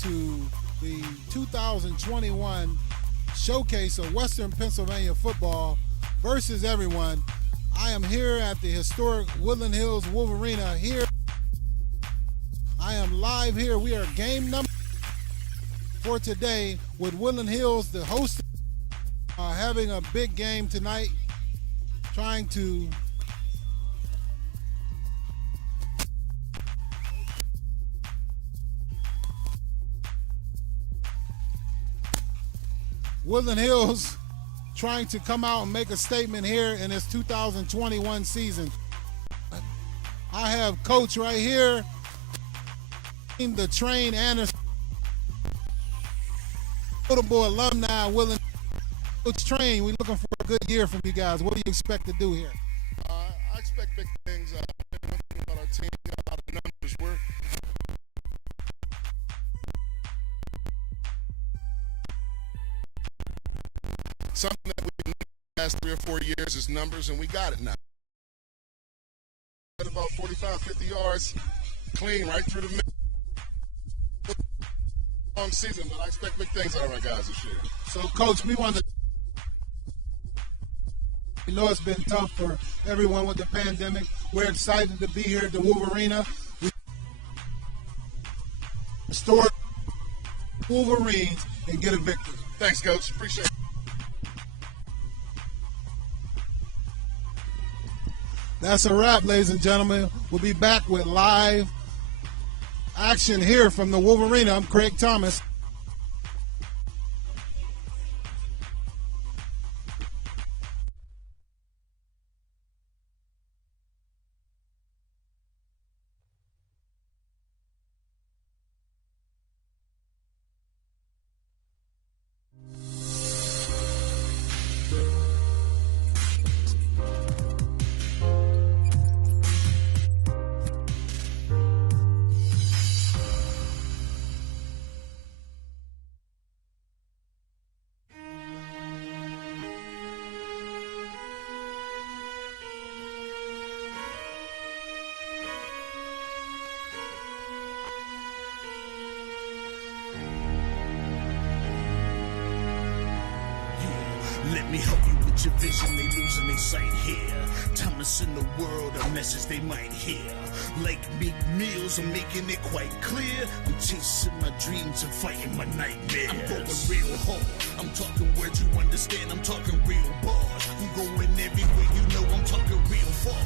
to the 2021 showcase of Western Pennsylvania football versus everyone. I am here at the historic Woodland Hills Wolverena here. I am live here. We are game number for today with Woodland Hills, the host, having a big game tonight, trying to Woodland Hills trying to come out and make a statement here in this 2021 season. I have Coach right here, the Train Anderson, notable alumni, Woodland. Coach Train, we're looking for a good year from you guys. What do you expect to do here? I expect big things. One thing about our team, we got a lot of numbers. We're something that we've been doing the last 3 or 4 years is numbers, and we got it now. At about 45, 50 yards, clean right through the middle. Long season, but I expect big things out of our guys this year. So, Coach, we want to. We know it's been tough for everyone with the pandemic. We're excited to be here at the Wolverena. We restore Wolverines and get a victory. Thanks, Coach. Appreciate it. That's a wrap, ladies and gentlemen. We'll be back with live action here from the Wolverena. I'm Craig Thomas. Let me help you with your vision, they losing their sight here. Thomas in the world, a message they might hear. Like Meek Mills, I'm making it quite clear. I'm chasing my dreams and fighting my nightmares. I'm going real hard, I'm talking words you understand, I'm talking real bars. I'm going everywhere, you know I'm talking real far.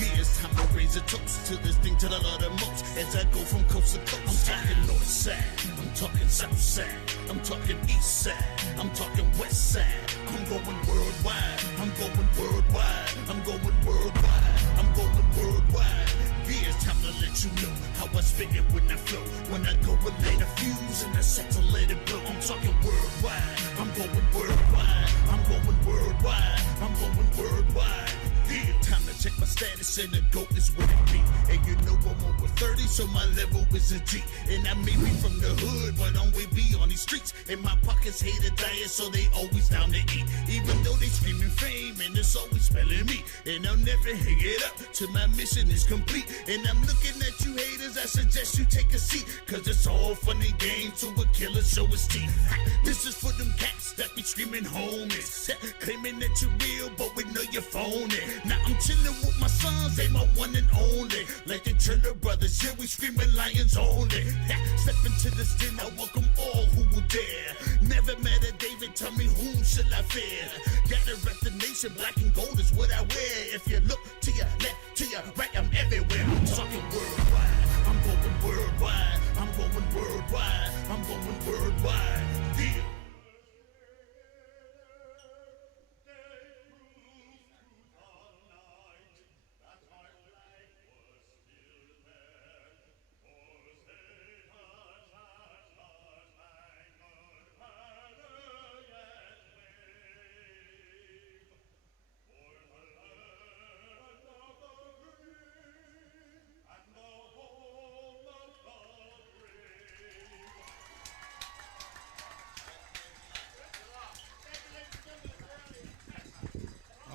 Yeah, it's time to raise a toast to this thing that I love the most. As I go from coast to coast, I'm talking north side, I'm talking south side, I'm talking east side, I'm talking west side. I'm going worldwide, I'm going worldwide, I'm going worldwide, I'm going worldwide. Yeah, it's time to let you know how I spit it when I flow. When I go and light a fuse and I set to let it blow. I'm talking worldwide, I'm going worldwide, I'm going worldwide, I'm going worldwide. Yeah, time to check my status and the GOAT is what it be. And you know I'm over 30, so my level is a G. And I may be from the hood, but I'm way beyond these streets. And my pockets hate a diet, so they always down to eat. Even though they screaming fame, and it's always spelling me. And I'll never hang it up till my mission is complete. And I'm looking at you haters, I suggest you take a seat. Cause it's all fun and games to a killer show his teeth. This is for them cats that be screaming homies. Claiming that you're real, but we know you're phony. Now I'm chilling with my sons, they my one and only. Like the Turner brothers, yeah, we screaming lions only. Step into this den, I welcome all who will dare. Never met a David, tell me whom shall I fear? Gotta rep the nation, black and gold is what I wear. If you look to your left, to your right, I'm everywhere. I'm talking worldwide, I'm going worldwide, I'm going worldwide, I'm going worldwide. Yeah.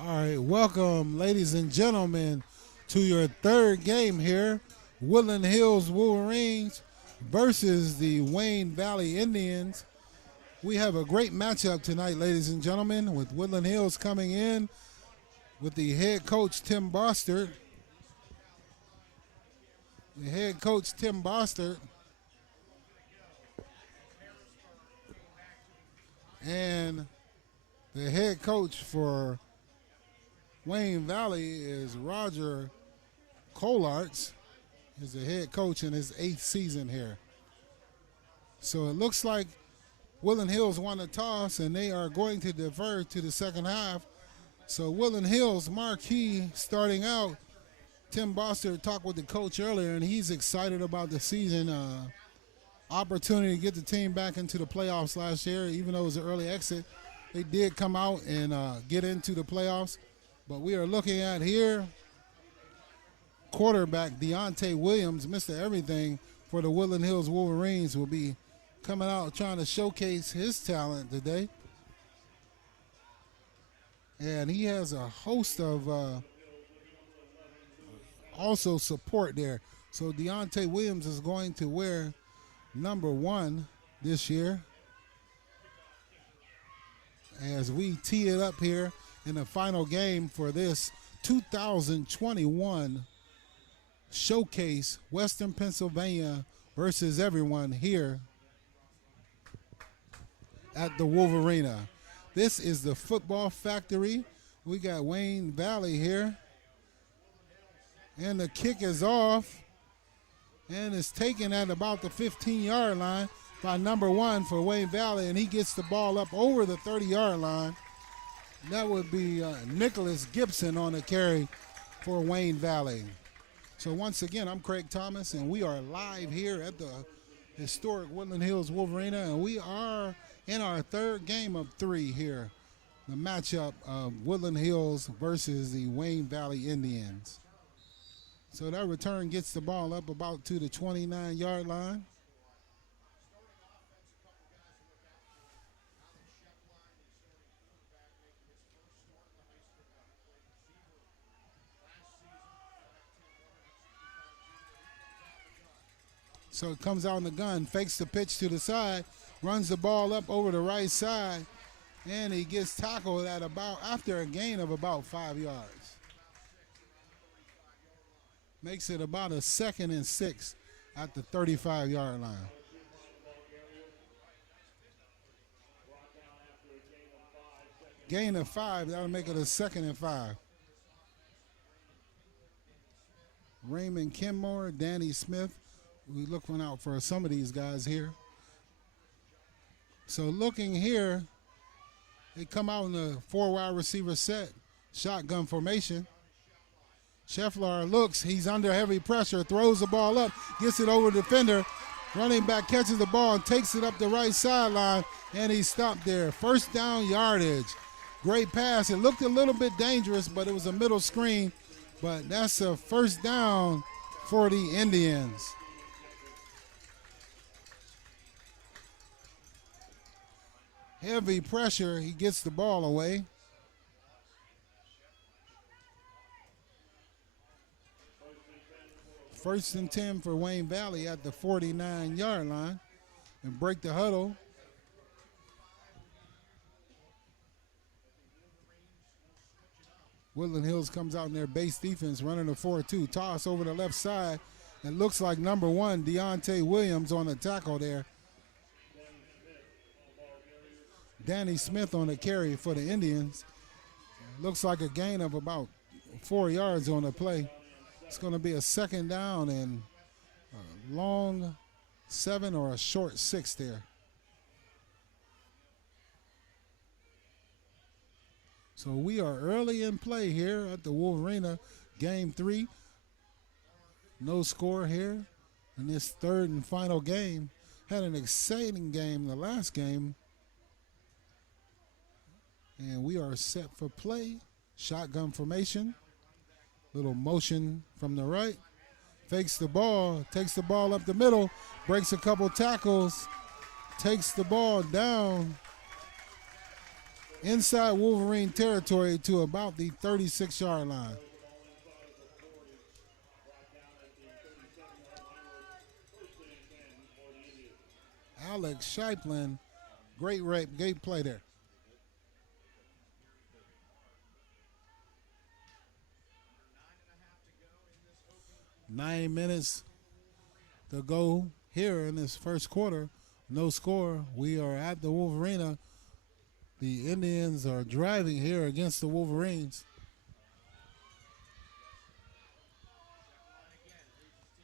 All right, welcome, ladies and gentlemen, to your third game here. Woodland Hills Wolverines versus the Wayne Valley Indians. We have a great matchup tonight, ladies and gentlemen, with Woodland Hills coming in with the head coach, Tim Bostert. The head coach, Tim Bostert. And the head coach for Wayne Valley is Roger Colarts. He's the head coach in his 8th season here. So it looks like Woodland Hills won the toss, and they are going to defer to the second half. So Woodland Hills marquee starting out. Tim Bostert talked with the coach earlier, and he's excited about the season. Opportunity to get the team back into the playoffs last year, even though it was an early exit. They did come out and get into the playoffs. But we are looking at here, quarterback Deontay Williams, Mr. Everything for the Woodland Hills Wolverines, will be coming out trying to showcase his talent today. And he has a host of also support there. So Deontay Williams is going to wear number 1 this year as we tee it up here in the final game for this 2021 Showcase Western Pennsylvania versus everyone here at the Wolverena. This is the football factory. We got Wayne Valley here. And the kick is off. And it's taken at about the 15-yard line by number 1 for Wayne Valley. And he gets the ball up over the 30-yard line. That would be Nicholas Gibson on the carry for Wayne Valley. So once again, I'm Craig Thomas, and we are live here at the historic Woodland Hills Wolverena, and we are in our 3rd game of 3 here, the matchup of Woodland Hills versus the Wayne Valley Indians. So that return gets the ball up about to the 29-yard line. So it comes out in the gun, fakes the pitch to the side, runs the ball up over the right side, and he gets tackled at about after a gain of about 5 yards. Makes it about a 2nd and 6 at the 35-yard line. Gain of 5, that'll make it a 2nd and 5. Raymond Kenmore, Danny Smith. We looking out for some of these guys here. So looking here, they come out in the 4-wide receiver set, shotgun formation. Scheffler looks, he's under heavy pressure, throws the ball up, gets it over the defender. Running back catches the ball and takes it up the right sideline, and he stopped there. 1st down yardage. Great pass. It looked a little bit dangerous, but it was a middle screen. But that's a 1st down for the Indians. Heavy pressure, he gets the ball away. First and 10 for Wayne Valley at the 49-yard line, and break the huddle. Woodland Hills comes out in their base defense, running a 4-2. Toss over the left side. It looks like number 1, Deontay Williams on the tackle there. Danny Smith on the carry for the Indians. Looks like a gain of about 4 yards on the play. It's going to be a 2nd down and a long 7 or a short 6 there. So we are early in play here at the Wolverena, game 3. No score here in this 3rd and final game. Had an exciting game the last game. And we are set for play. Shotgun formation. Little motion from the right. Fakes the ball. Takes the ball up the middle. Breaks a couple tackles. Takes the ball down inside Wolverine territory to about the 36-yard line. Alex Shiplin. Great play there. 9 minutes to go here in this first quarter. No score. We are at the Wolverena. The Indians are driving here against the Wolverines.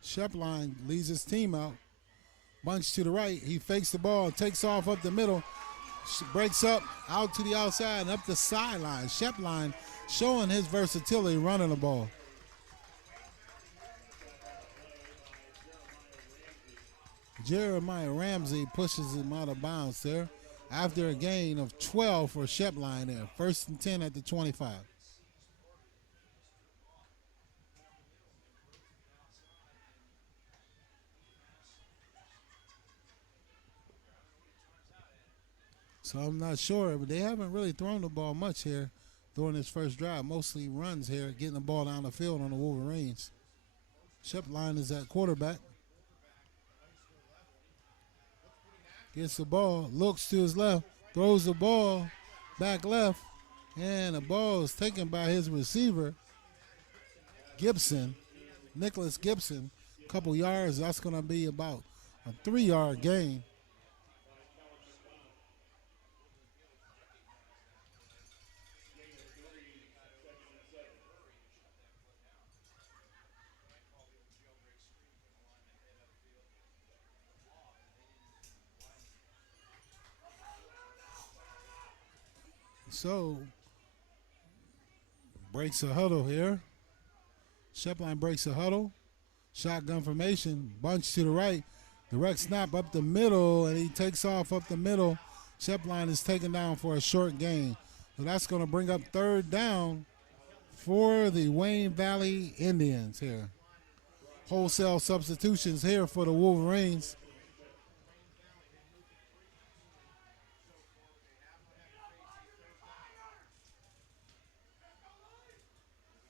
Shepline leads his team out. Bunch to the right. He fakes the ball, takes off up the middle, breaks up out to the outside and up the sideline. Shepline showing his versatility running the ball. Jeremiah Ramsey pushes him out of bounds there after a gain of 12 for Shepline there. 1st and 10 at the 25. So I'm not sure, but they haven't really thrown the ball much here during this first drive. Mostly runs here, getting the ball down the field on the Wolverines. Shepline is at quarterback. Gets the ball, looks to his left, throws the ball back left, and the ball is taken by his receiver, Gibson, Nicholas Gibson. A couple yards, that's going to be about a 3-yard gain. So, breaks a huddle here. Shepline breaks a huddle. Shotgun formation, bunch to the right. Direct snap up the middle, and he takes off up the middle. Shepline is taken down for a short gain. So that's going to bring up 3rd down for the Wayne Valley Indians here. Wholesale substitutions here for the Wolverines.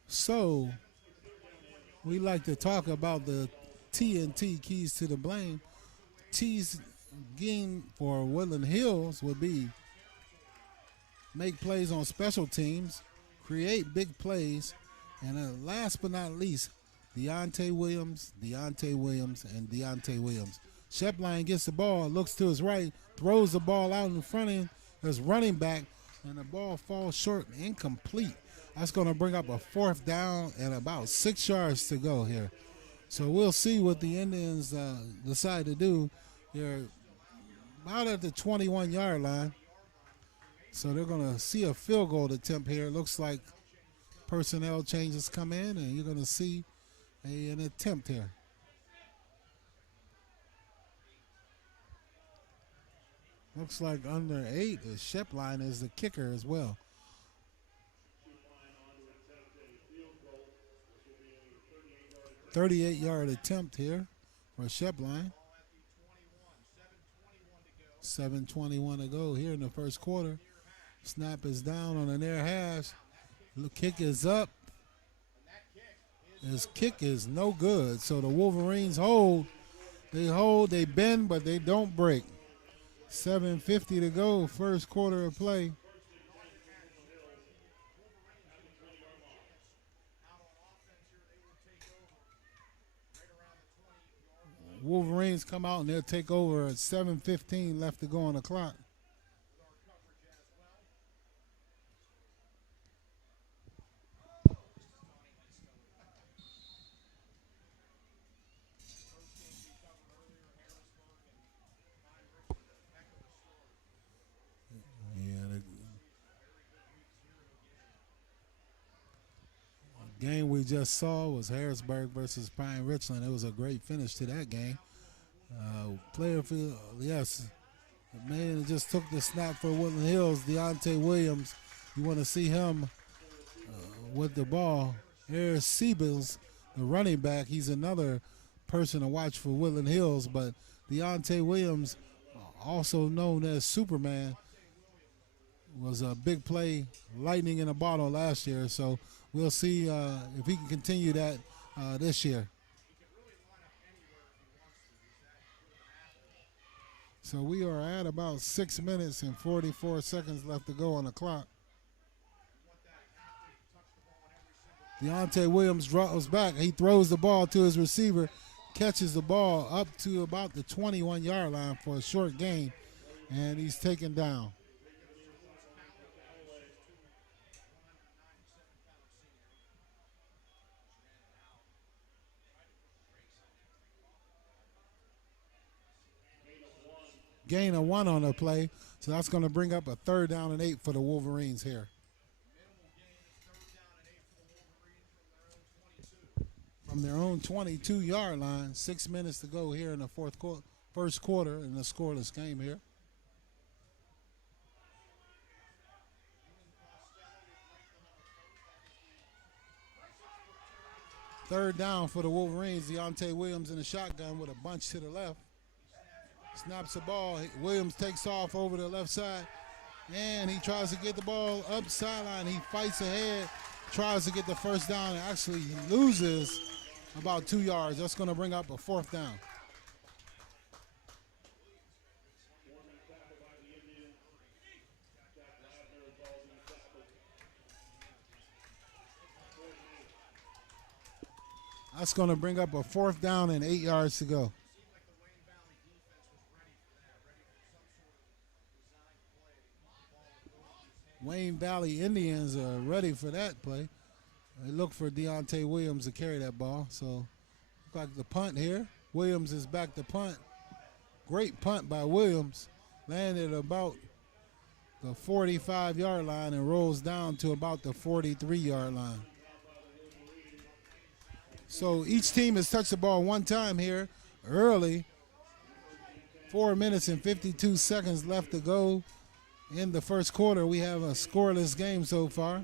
So, we like to talk about the TNT keys to the blame. T's game for Woodland Hills would be make plays on special teams, create big plays, and last but not least, Deontay Williams, and Deontay Williams. Shepline gets the ball, looks to his right, throws the ball out in front of his running back, and the ball falls short and incomplete. That's going to bring up a 4th down and about 6 yards to go here. So we'll see what the Indians decide to do. They're about at the 21-yard line. So they're going to see a field goal attempt here. It looks like personnel changes come in, and you're going to see an attempt here. Looks like under 8 is Shepline is the kicker as well. 38-yard attempt here for Shepline. 7:21 to go here in the first quarter. Snap is down on the near hash. The kick is up. His kick is no good. So the Wolverines hold. They bend, but they don't break. 7:50 to go, first quarter of play. Wolverines come out and they'll take over at 7:15 left to go on the clock. Game we just saw was Harrisburg versus Pine Richland. It was a great finish to that game. Player field, yes, the man that just took the snap for Woodland Hills, Deontay Williams. You want to see him with the ball. Here's Siebels, the running back. He's another person to watch for Woodland Hills, but Deontay Williams, also known as Superman, was a big play, lightning in a bottle last year. So we'll see if he can continue that this year. So we are at about 6 minutes and 44 seconds left to go on the clock. Deontay Williams draws back. He throws the ball to his receiver, catches the ball up to about the 21-yard line for a short gain, and he's taken down. Gain of 1 on the play, so that's going to bring up a 3rd down and 8 for the Wolverines here. From their own 22-yard line, 6 minutes to go here in the first quarter in the scoreless game here. Third down for the Wolverines. Deontay Williams in the shotgun with a bunch to the left. Snaps the ball. Williams takes off over the left side, and he tries to get the ball up sideline. He fights ahead, tries to get the first down, and actually he loses about 2 yards. That's going to bring up a 4th down. That's going to bring up a 4th down and 8 yards to go. Wayne Valley Indians are ready for that play. They look for Deontay Williams to carry that ball. So, look like the punt here. Williams is back to punt. Great punt by Williams. Landed about the 45-yard line and rolls down to about the 43-yard line. So each team has touched the ball one time here early. 4 minutes and 52 seconds left to go in the first quarter. We have a scoreless game so far.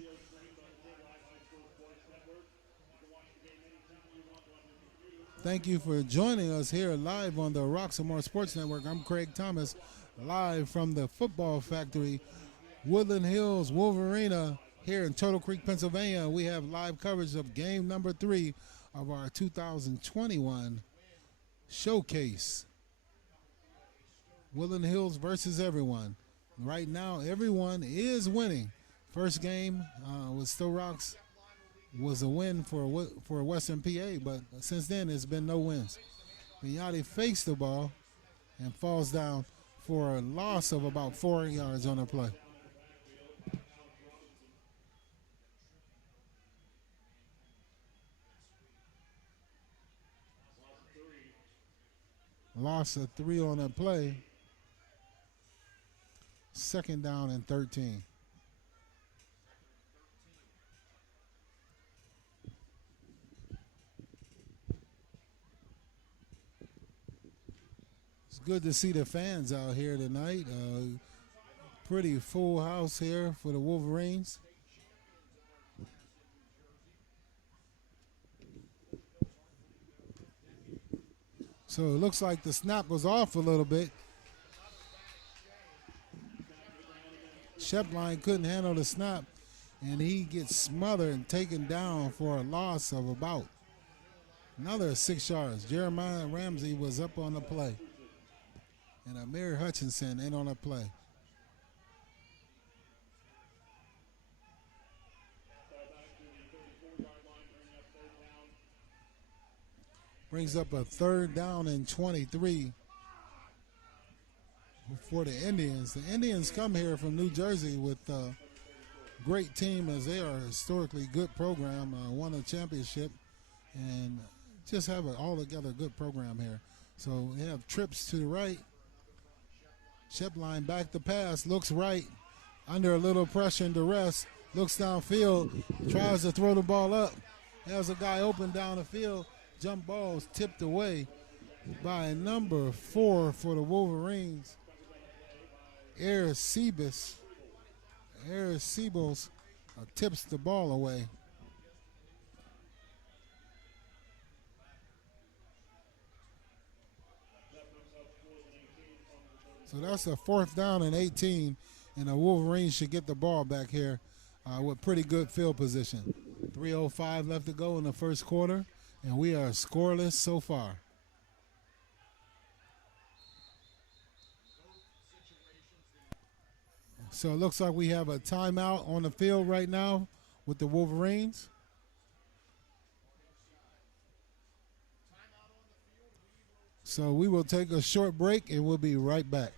Thank you for joining us here live on the Roxamore Sports Network. I'm Craig Thomas, live from the football factory, Woodland Hills Wolverena, here in Turtle Creek, Pennsylvania. We have live coverage of game number 3 of our 2021 showcase. Woodland Hills versus everyone. Right now, everyone is winning. First game with Stowe Rocks was a win for Western PA, but since then, there's been no wins. Vignati fakes the ball and falls down for a loss of about 4 yards on the play. Loss of 3 on that play. 2nd down and 13. It's good to see the fans out here tonight. Pretty full house here for the Wolverines. So it looks like the snap was off a little bit. Shepline couldn't handle the snap, and he gets smothered and taken down for a loss of about another 6 yards. Jeremiah Ramsey was up on the play, and Amir Hutchinson in on the play. Brings up a 3rd down and 23 for the Indians. The Indians come here from New Jersey with a great team, as they are a historically good program, won a championship, and just have an altogether good program here. So they have trips to the right. Shepline back to pass, looks right, under a little pressure and duress, looks downfield, tries to throw the ball up. Has a guy open down the field. Jump balls tipped away by number 4 for the Wolverines. Eric Sebos tips the ball away. So that's a 4th down and 18, and the Wolverines should get the ball back here with pretty good field position. 3:05 left to go in the first quarter, and we are scoreless so far. So it looks like we have a timeout on the field right now with the Wolverines. So we will take a short break and we'll be right back.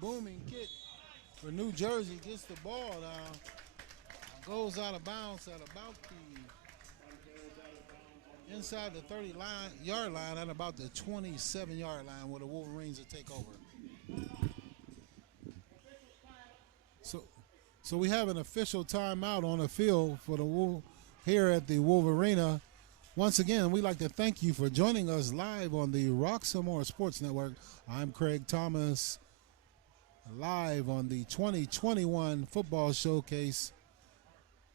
Booming kick for New Jersey, gets the ball down, goes out of bounds at about the inside the 30-yard line at about the 27-yard line where the Wolverines will take over. So we have an official timeout on the field for the here at the Wolverena. Once again, we'd like to thank you for joining us live on the Roxamore Sports Network. I'm Craig Thomas, live on the 2021 Football Showcase,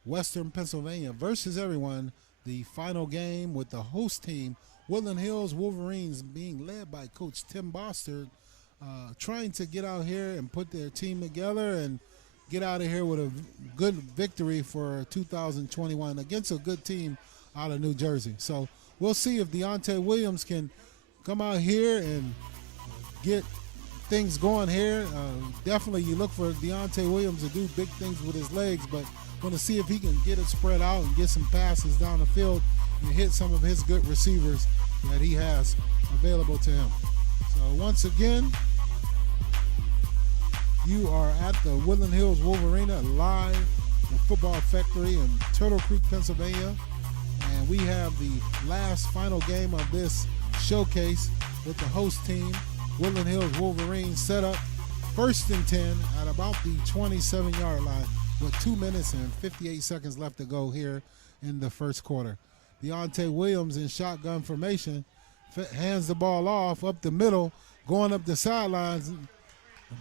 Western Pennsylvania versus everyone, the final game with the host team, Woodland Hills Wolverines, being led by Coach Tim Bostard, trying to get out here and put their team together and get out of here with a good victory for 2021 against a good team out of New Jersey. So we'll see if Deontay Williams can come out here and get things going here. Definitely you look for Deontay Williams to do big things with his legs, but going to see if he can get it spread out and get some passes down the field and hit some of his good receivers that he has available to him. So once again, you are at the Woodland Hills Wolverena live from Football Factory in Turtle Creek, Pennsylvania. And we have the last final game of this showcase with the host team, Woodland Hills Wolverines, set up 1st and 10 at about the 27-yard line with 2 minutes and 58 seconds left to go here in the first quarter. Deontay Williams in shotgun formation hands the ball off up the middle, going up the sidelines.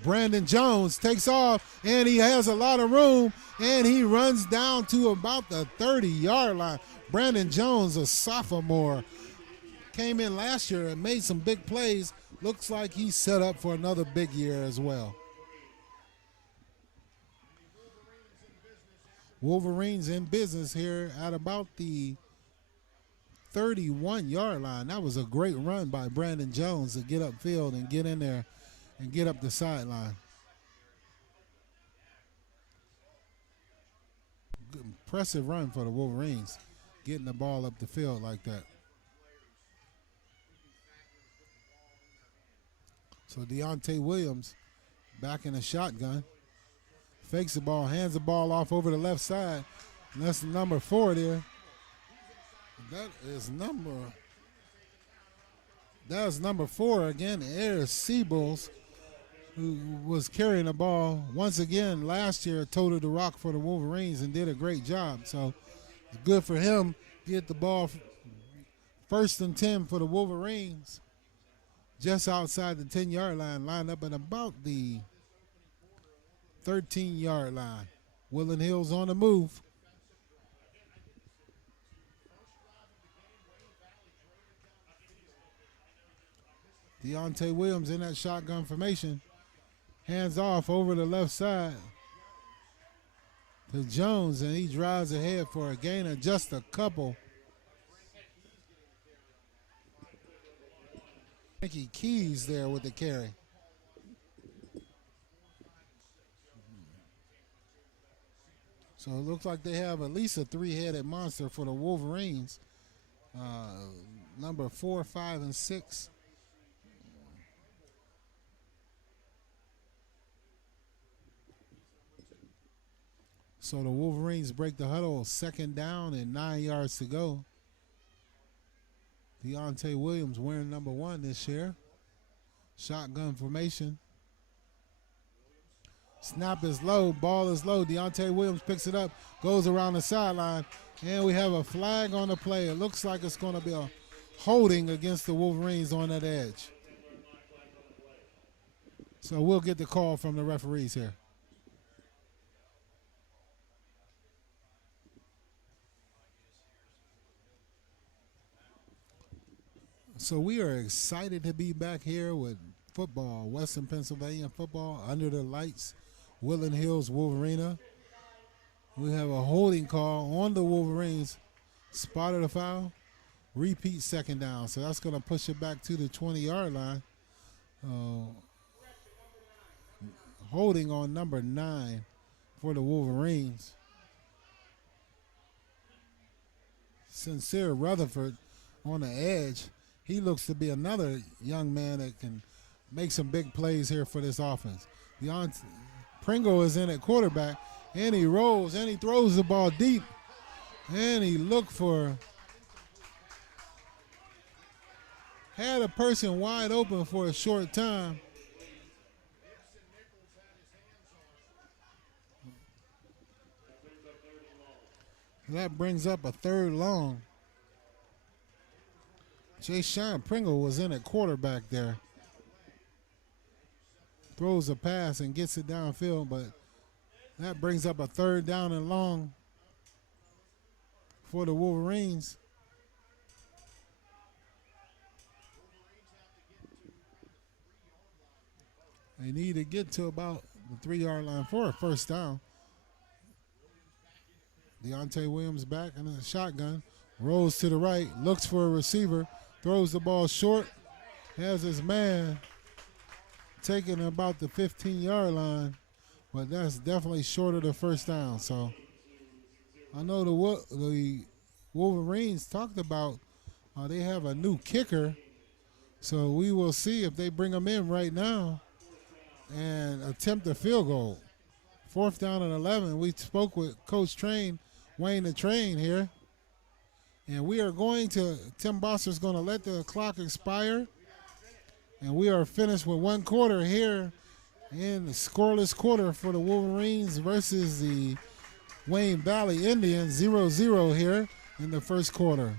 Brandon Jones takes off, and he has a lot of room, and he runs down to about the 30-yard line. Brandon Jones, a sophomore, came in last year and made some big plays. Looks like he's set up for another big year as well. Wolverines in business here at about the 31-yard line. That was a great run by Brandon Jones to get upfield and get in there and get up the sideline. Impressive run for the Wolverines, getting the ball up the field like that. So Deontay Williams back in the shotgun. Fakes the ball, hands the ball off over the left side. And that's number 4 there. That is number 4 again, Ayers Seables, who was carrying the ball once again last year, toted the rock for the Wolverines and did a great job. So it's good for him to get the ball 1st and 10 for the Wolverines, just outside the 10-yard line, lined up at about the 13-yard line. Woodland Hills on the move. Deontay Williams in that shotgun formation. Hands off over the left side to Jones, and he drives ahead for a gain of just a couple. I think he keys there with the carry. So it looks like they have at least a 3-headed monster for the Wolverines. Number 4, 5, and 6. So the Wolverines break the huddle, 2nd down and 9 yards to go. Deontay Williams wearing number 1 this year. Shotgun formation. Snap is low, ball is low. Deontay Williams picks it up, goes around the sideline, and we have a flag on the play. It looks like it's going to be a holding against the Wolverines on that edge. So we'll get the call from the referees here. So we are excited to be back here with football, Western Pennsylvania football, under the lights, Woodland Hills Wolverena. We have a holding call on the Wolverines. Spotted a foul, repeat second down. So that's going to push it back to the 20-yard line. Holding on number 9 for the Wolverines. Sincere Rutherford on the edge. He looks to be another young man that can make some big plays here for this offense. Pringle is in at quarterback, and he rolls, and he throws the ball deep, and he looked for, had a person wide open for a short time. That brings up a 3rd long. Jay-Sean Pringle was in at quarterback there. Throws a pass and gets it downfield, but that brings up a 3rd down and long for the Wolverines. They need to get to about the 3-yard line for a first down. Deontay Williams back in the shotgun. Rolls to the right, looks for a receiver, throws the ball short, has his man taking about the 15-yard line, but that's definitely short of the first down. So I know the Wolverines talked about they have a new kicker, so we will see if they bring him in right now and attempt a field goal. 4th down and 11. We spoke with Coach Wayne the Train here. And we are going to, Tim Bosser's going to let the clock expire. And we are finished with 1 quarter here in the scoreless quarter for the Wolverines versus the Wayne Valley Indians. 0-0 here in the first quarter.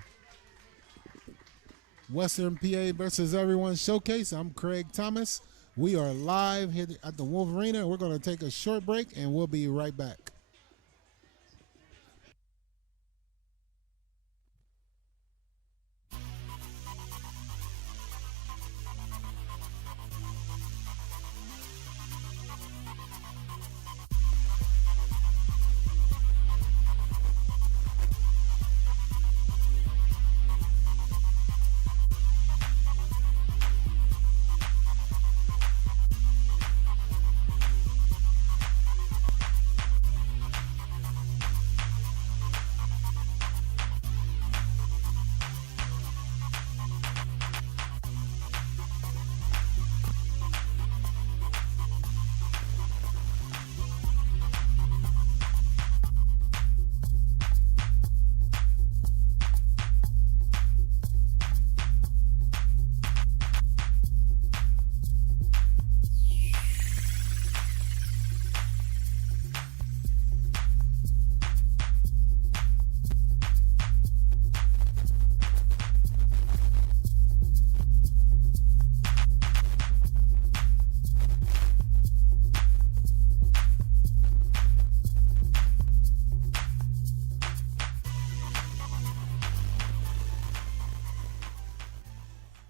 Western PA versus Everyone Showcase. I'm Craig Thomas. We are live here at the Wolverena. We're going to take a short break, and we'll be right back.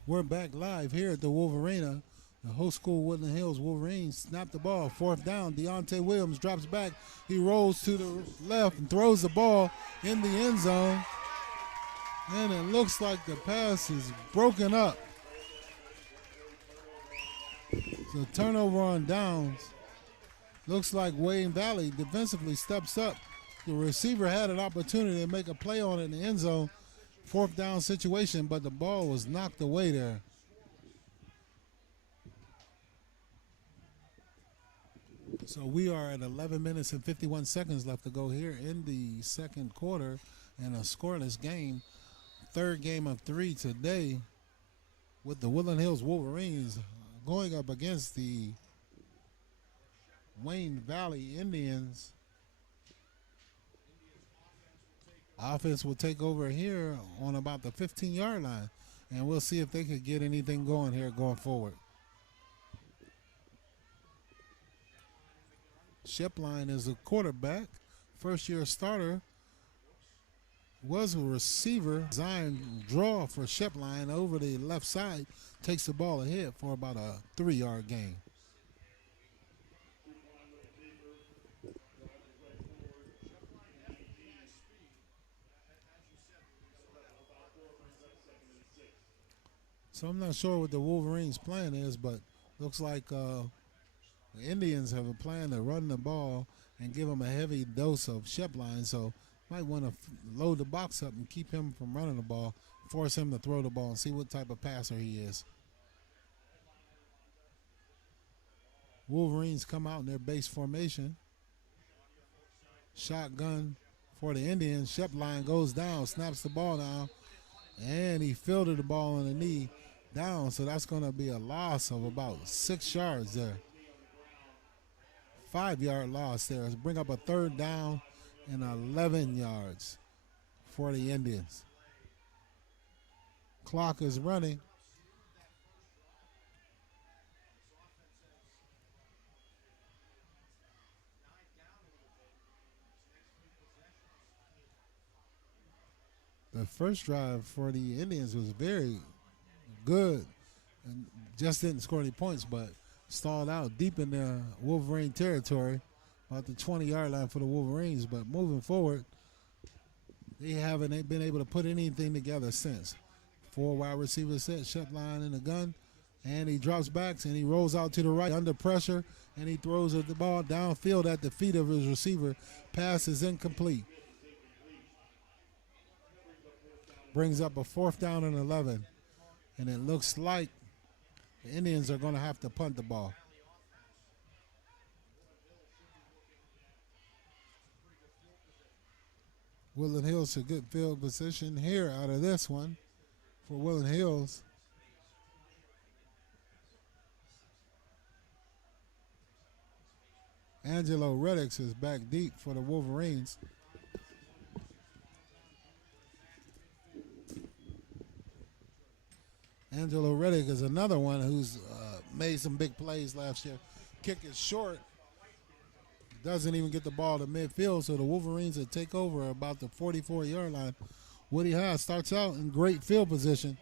We're back live here at the Wolverena. The host school Woodland Hills Wolverines snap the ball. 4th down. Deontay Williams drops back. He rolls to the left and throws the ball in the end zone. And it looks like the pass is broken up. So turnover on downs. Looks like Wayne Valley defensively steps up. The receiver had an opportunity to make a play on it in the end zone. 4th down situation, but the ball was knocked away there. So we are at 11 minutes and 51 seconds left to go here in the second quarter in a scoreless game. third game of 3 today with the Woodland Hills Wolverines going up against the Wayne Valley Indians. Offense will take over here on about the 15-yard line, and we'll see if they could get anything going here going forward. Shipline is a quarterback, first-year starter. Was a receiver. Zion draw for Shipline over the left side. Takes the ball ahead for about a 3-yard gain. So I'm not sure what the Wolverines' plan is, but looks like the Indians have a plan to run the ball and give him a heavy dose of Shipline. So might want to load the box up and keep him from running the ball, force him to throw the ball and see what type of passer he is. Wolverines come out in their base formation. Shotgun for the Indians. Shipline goes down, snaps the ball down, and he fielded the ball on the knee down, so that's going to be a loss of about 6 yards there. 5-yard loss there. Let's bring up a third down and 11 yards for the Indians. Clock is running. The first drive for the Indians was very good and just didn't score any points, but stalled out deep in the Wolverine territory, about the 20-yard line for the Wolverines. But moving forward, they haven't been able to put anything together since. 4 wide receivers set, Shipline in the gun, and he drops back and he rolls out to the right under pressure, and he throws the ball downfield at the feet of his receiver. Pass is incomplete. Brings up a 4th down and 11, and it looks like the Indians are going to have to punt the ball. Woodland Hills a good field position here out of this one for Woodland Hills. Angelo Reddix is back deep for the Wolverines. Angelo Reddick is another one who's made some big plays last year. Kick is short. Doesn't even get the ball to midfield, so the Wolverines will take over about the 44-yard line. Woody Haas starts out in great field position.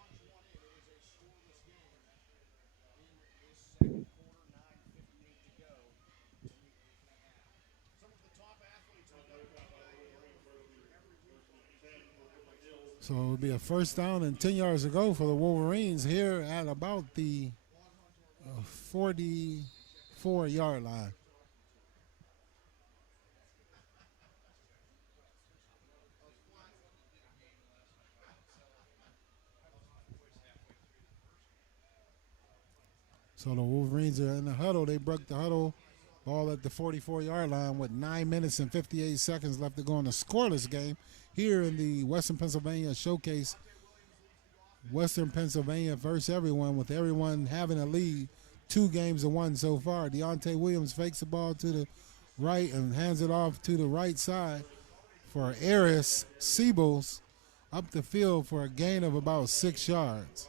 So it will be a 1st down and 10 yards to go for the Wolverines here at about the 44-yard line. So the Wolverines are in the huddle. They broke the huddle. Ball at the 44-yard line with 9 minutes and 58 seconds left to go in the scoreless game here in the Western Pennsylvania Showcase. Western Pennsylvania versus everyone, with everyone having a lead. 2 games to 1 so far. Deontay Williams fakes the ball to the right and hands it off to the right side for Eris Siebels up the field for a gain of about 6 yards.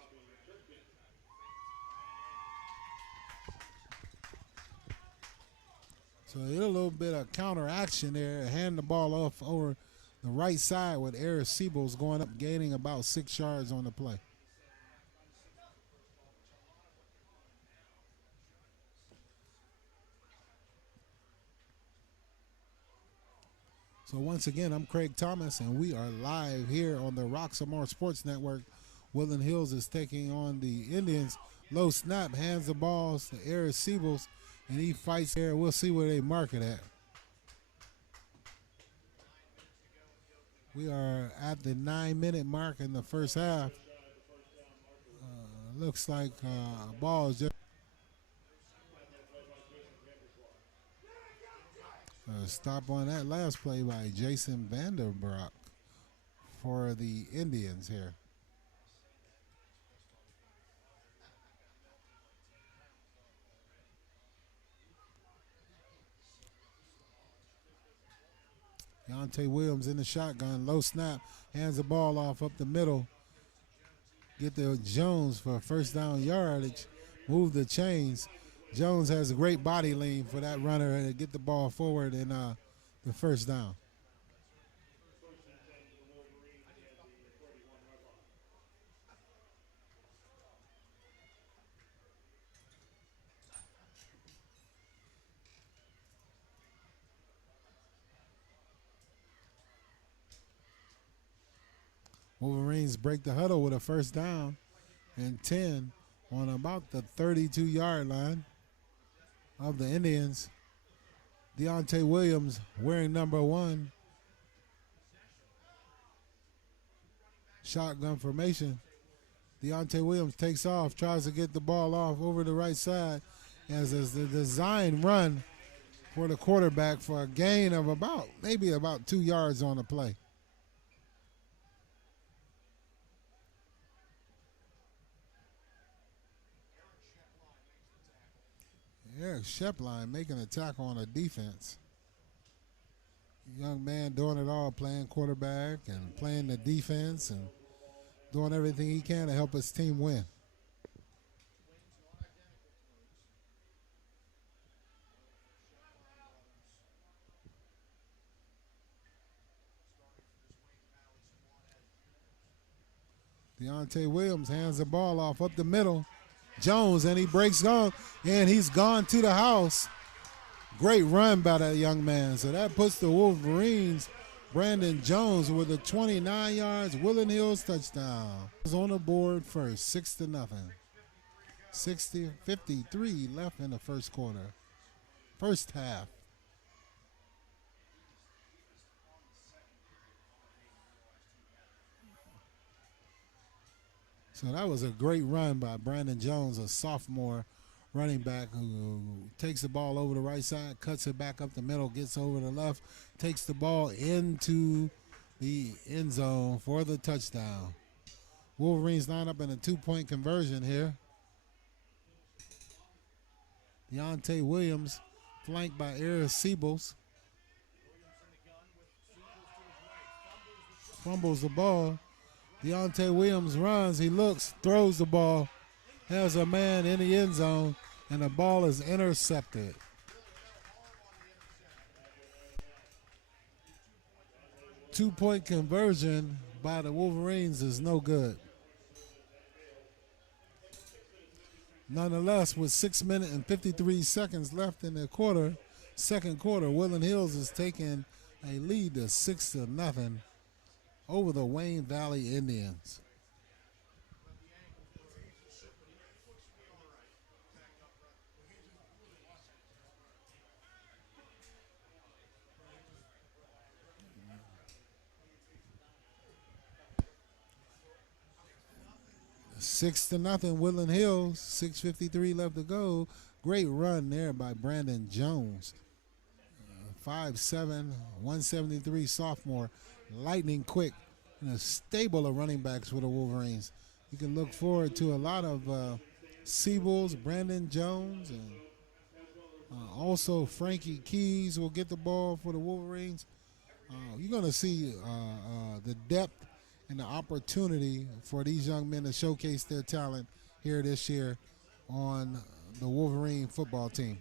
So a little bit of counter action there. Hand the ball off over the right side with Eris Siebels going up, gaining about 6 yards on the play. So once again, I'm Craig Thomas, and we are live here on the Roxamore Sports Network. Woodland Hills is taking on the Indians. Low snap, hands the balls to Eris Siebels, and he fights there. We'll see where they mark it at. We are at the 9-minute mark in the first half. Looks like ball is just stop on that last play by Jason Vanderbroek for the Indians here. Deontay Williams in the shotgun, low snap, hands the ball off up the middle. Get to Jones for first down yardage, move the chains. Jones has a great body lean for that runner to get the ball forward in the first down. Wolverines break the huddle with a first down and 10 on about the 32-yard line of the Indians. Deontay Williams wearing number 1. Shotgun formation. Deontay Williams takes off, tries to get the ball off over the right side as the design run for the quarterback for a gain of maybe about 2 yards on the play. Eric Shepline making a tackle on a defense. Young man doing it all, playing quarterback and playing the defense and doing everything he can to help his team win. Deontay Williams hands the ball off up the middle. Jones, and he breaks on, and he's gone to the house. Great run by that young man. So that puts the Wolverines, Brandon Jones with a 29 yards, Woodland Hills touchdown. He's on the board first, 6-0. 53 left in the first quarter. First half. So that was a great run by Brandon Jones, a sophomore running back who takes the ball over the right side, cuts it back up the middle, gets over the left, takes the ball into the end zone for the touchdown. Wolverines line up in a 2-point conversion here. Deontay Williams flanked by Eric Siebels. Fumbles the ball. Deontay Williams runs, he looks, throws the ball, has a man in the end zone, and the ball is intercepted. Two-point conversion by the Wolverines is no good. Nonetheless, with 6 minutes and 53 seconds left in the second quarter, Woodland Hills is taking a lead to 6-0 over the Wayne Valley Indians. Six to nothing, Woodland Hills. 6:53 left to go. Great run there by Brandon Jones. 5'7", 173 sophomore. Lightning quick and a stable of running backs for the Wolverines. You can look forward to a lot of Siebels, Brandon Jones, and also Frankie Keys will get the ball for the Wolverines. You're going to see the depth and the opportunity for these young men to showcase their talent here this year on the Wolverine football team.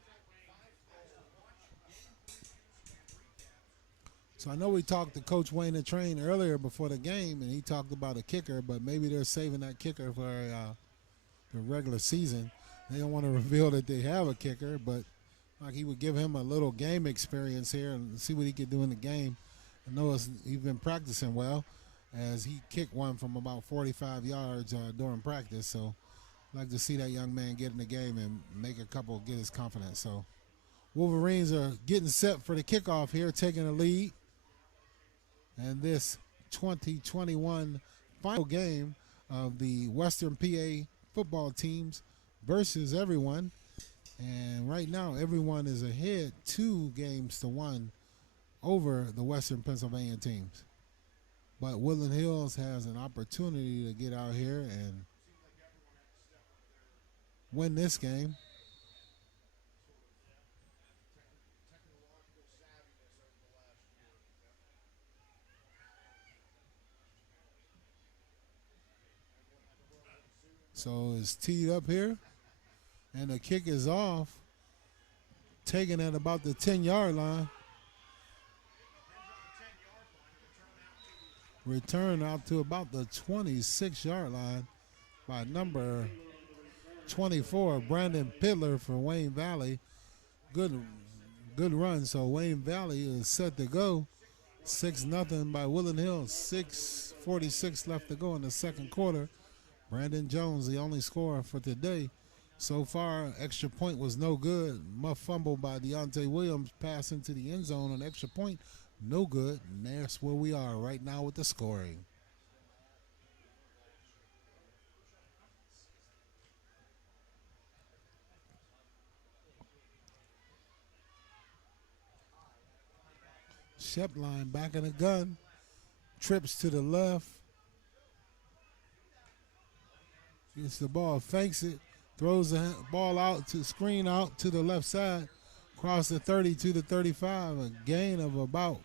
So I know we talked to Coach Wayne the Train earlier before the game, and he talked about a kicker, but maybe they're saving that kicker for the regular season. They don't want to reveal that they have a kicker, but like he would give him a little game experience here and see what he could do in the game. I know he's been practicing well as he kicked one from about 45 yards during practice. So I'd like to see that young man get in the game and make a couple, get his confidence. So Wolverines are getting set for the kickoff here, taking a lead. And this 2021 final game of the Western PA football teams versus everyone. And right now, everyone is ahead 2-1 over the Western Pennsylvania teams. But Woodland Hills has an opportunity to get out here and win this game. So it's teed up here, and the kick is off, taken at about the 10-yard line. Return out to about the 26-yard line by number 24, Brandon Pittler for Wayne Valley. Good run. So Wayne Valley is set to go. 6-0 by Woodland Hills. 6:46 left to go in the second quarter. Brandon Jones, the only scorer for today. So far, extra point was no good. Muff fumble by Deontay Williams, pass into the end zone. An extra point, no good. And that's where we are right now with the scoring. Shepline back in the gun. Trips to the left. Gets the ball, fakes it. Throws the ball out to screen out to the left side. Across the 30 to the 35. A gain of about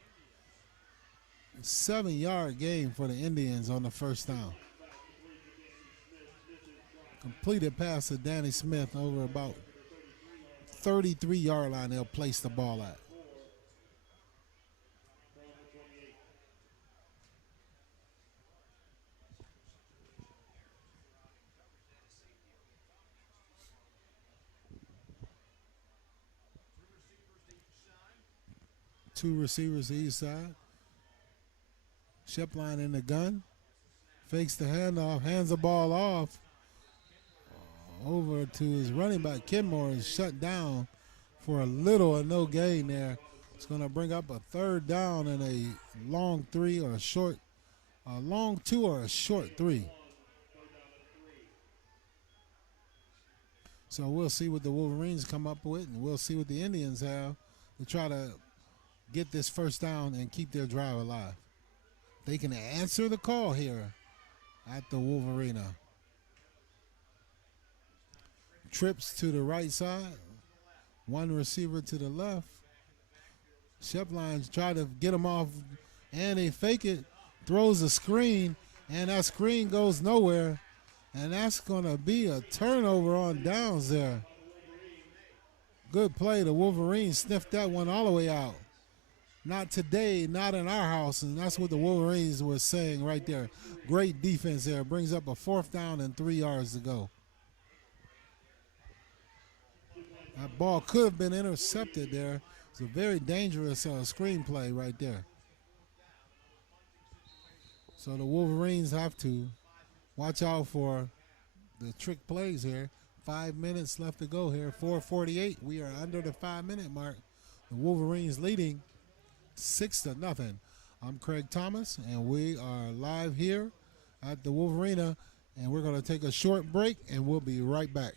7-yard gain for the Indians on the first down. Completed pass to Danny Smith over about 33-yard line they'll place the ball at. Two receivers each side. Shepline in the gun. Fakes the handoff, hands the ball off over to his running back. Kenmore is shut down for a little or no gain there. It's going to bring up a third down and a long three or a long two or a short three. So we'll see what the Wolverines come up with, and we'll see what the Indians have to try to get this first down and keep their drive alive. They can answer the call here at the Wolverena. Trips to the right side. One receiver to the left. Shepline try to get him off, and they fake it. Throws a screen, and that screen goes nowhere. And that's going to be a turnover on downs there. Good play. The Wolverines sniffed that one all the way out. Not today, not in our house, and that's what the Wolverines were saying right there. Great defense there. Brings up a fourth down and 3 yards to go. That ball could have been intercepted there. It's a very dangerous screen play right there. So the Wolverines have to watch out for the trick plays here. 5 minutes left to go here. 4:48. We are under the 5-minute mark. The Wolverines leading 6-0. I'm Craig Thomas, and we are live here at the Wolverena, and we're going to take a short break, and we'll be right back.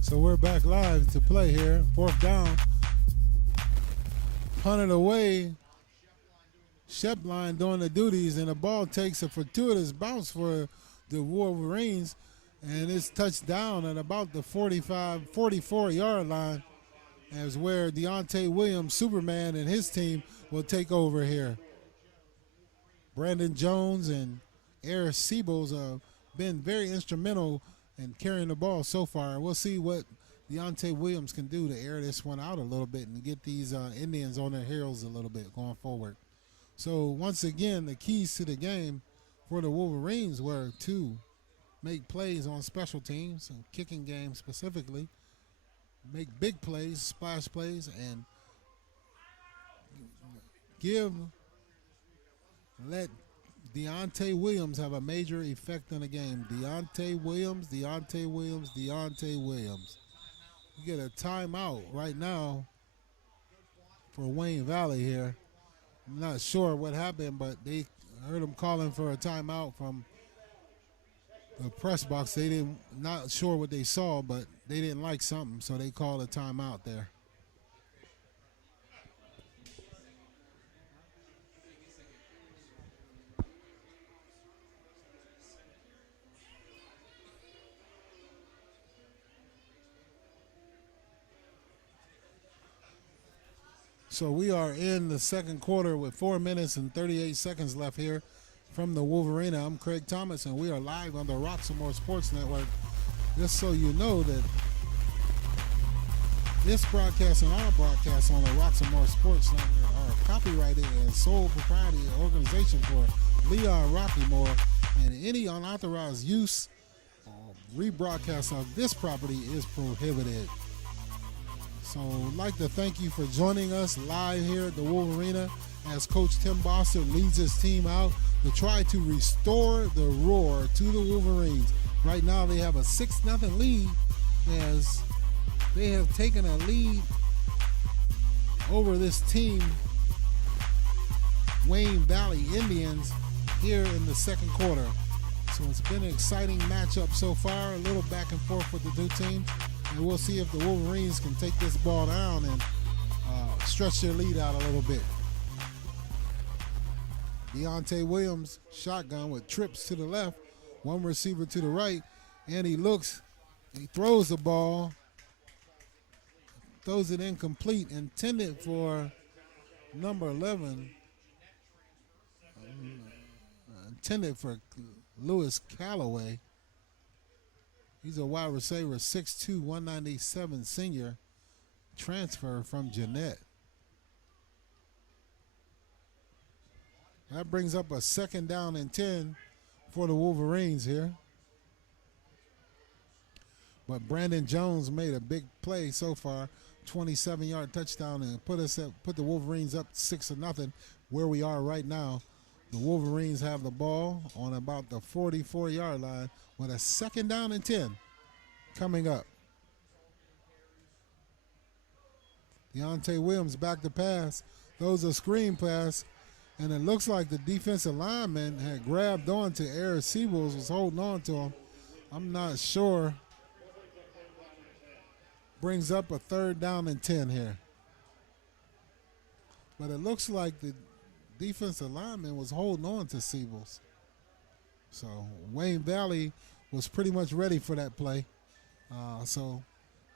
So we're back live to play here. Fourth down. Punted away. Shepline doing the duties, and the ball takes a fortuitous bounce for the Wolverines, and it's touched down at about the 44-yard line, as where Deontay Williams, Superman, and his team will take over here. Brandon Jones and Eric Siebels have been very instrumental and carrying the ball so far. We'll see what Deontay Williams can do to air this one out a little bit and get these Indians on their heels a little bit going forward. So once again, the keys to the game for the Wolverines were to make plays on special teams and kicking game specifically, make big plays, splash plays, and Deontay Williams have a major effect on the game. Deontay Williams. You get a timeout right now for Wayne Valley here. I'm not sure what happened, but they heard them calling for a timeout from the press box. Not sure what they saw, but they didn't like something, so they called a timeout there. So we are in the second quarter with 4 minutes and 38 seconds left here from the Wolverena. I'm Craig Thomas, and we are live on the Roxamore Sports Network. Just so you know that this broadcast and our broadcast on the Roxamore Sports Network are copyrighted and sole propriety organization for Leon Rockymore, and any unauthorized use or rebroadcast of this property is prohibited. So I'd like to thank you for joining us live here at the Wolverena as Coach Tim Boster leads his team out to try to restore the roar to the Wolverines. Right now they have a 6-0 lead as they have taken a lead over this team, Wayne Valley Indians, here in the second quarter. So it's been an exciting matchup so far, a little back and forth with the two teams. And we'll see if the Wolverines can take this ball down and stretch their lead out a little bit. Deontay Williams, shotgun with trips to the left, one receiver to the right, and he throws the ball, throws it incomplete, intended for number 11, intended for Lewis Calloway. He's a wide receiver, 6'2", 197 senior, transfer from Jeanette. That brings up a 2nd down and 10 for the Wolverines here. But Brandon Jones made a big play so far, 27-yard touchdown, and put the Wolverines up 6-0 where we are right now. The Wolverines have the ball on about the 44-yard line with a 2nd down and 10 coming up. Deontay Williams back to pass. Throws a screen pass, and it looks like the defensive lineman had grabbed on to Eric Siebels, was holding on to him. I'm not sure. Brings up a 3rd down and 10 here. But it looks like the defensive lineman was holding on to Siebels. So Wayne Valley was pretty much ready for that play. So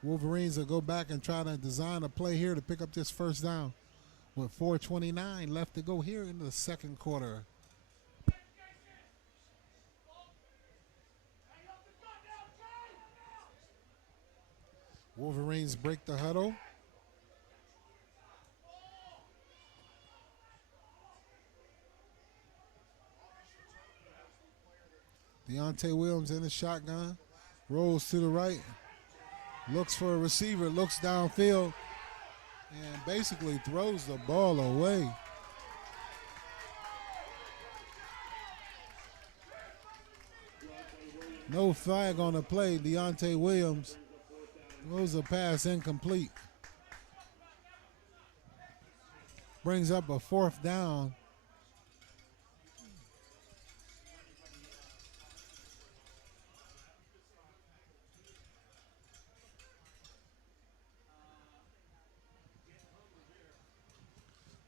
Wolverines will go back and try to design a play here to pick up this 1st down with 4:29 left to go here in the second quarter. Wolverines break the huddle. Deontay Williams in the shotgun, rolls to the right, looks for a receiver, looks downfield, and basically throws the ball away. No flag on the play. Deontay Williams throws a pass incomplete. Brings up a 4th down.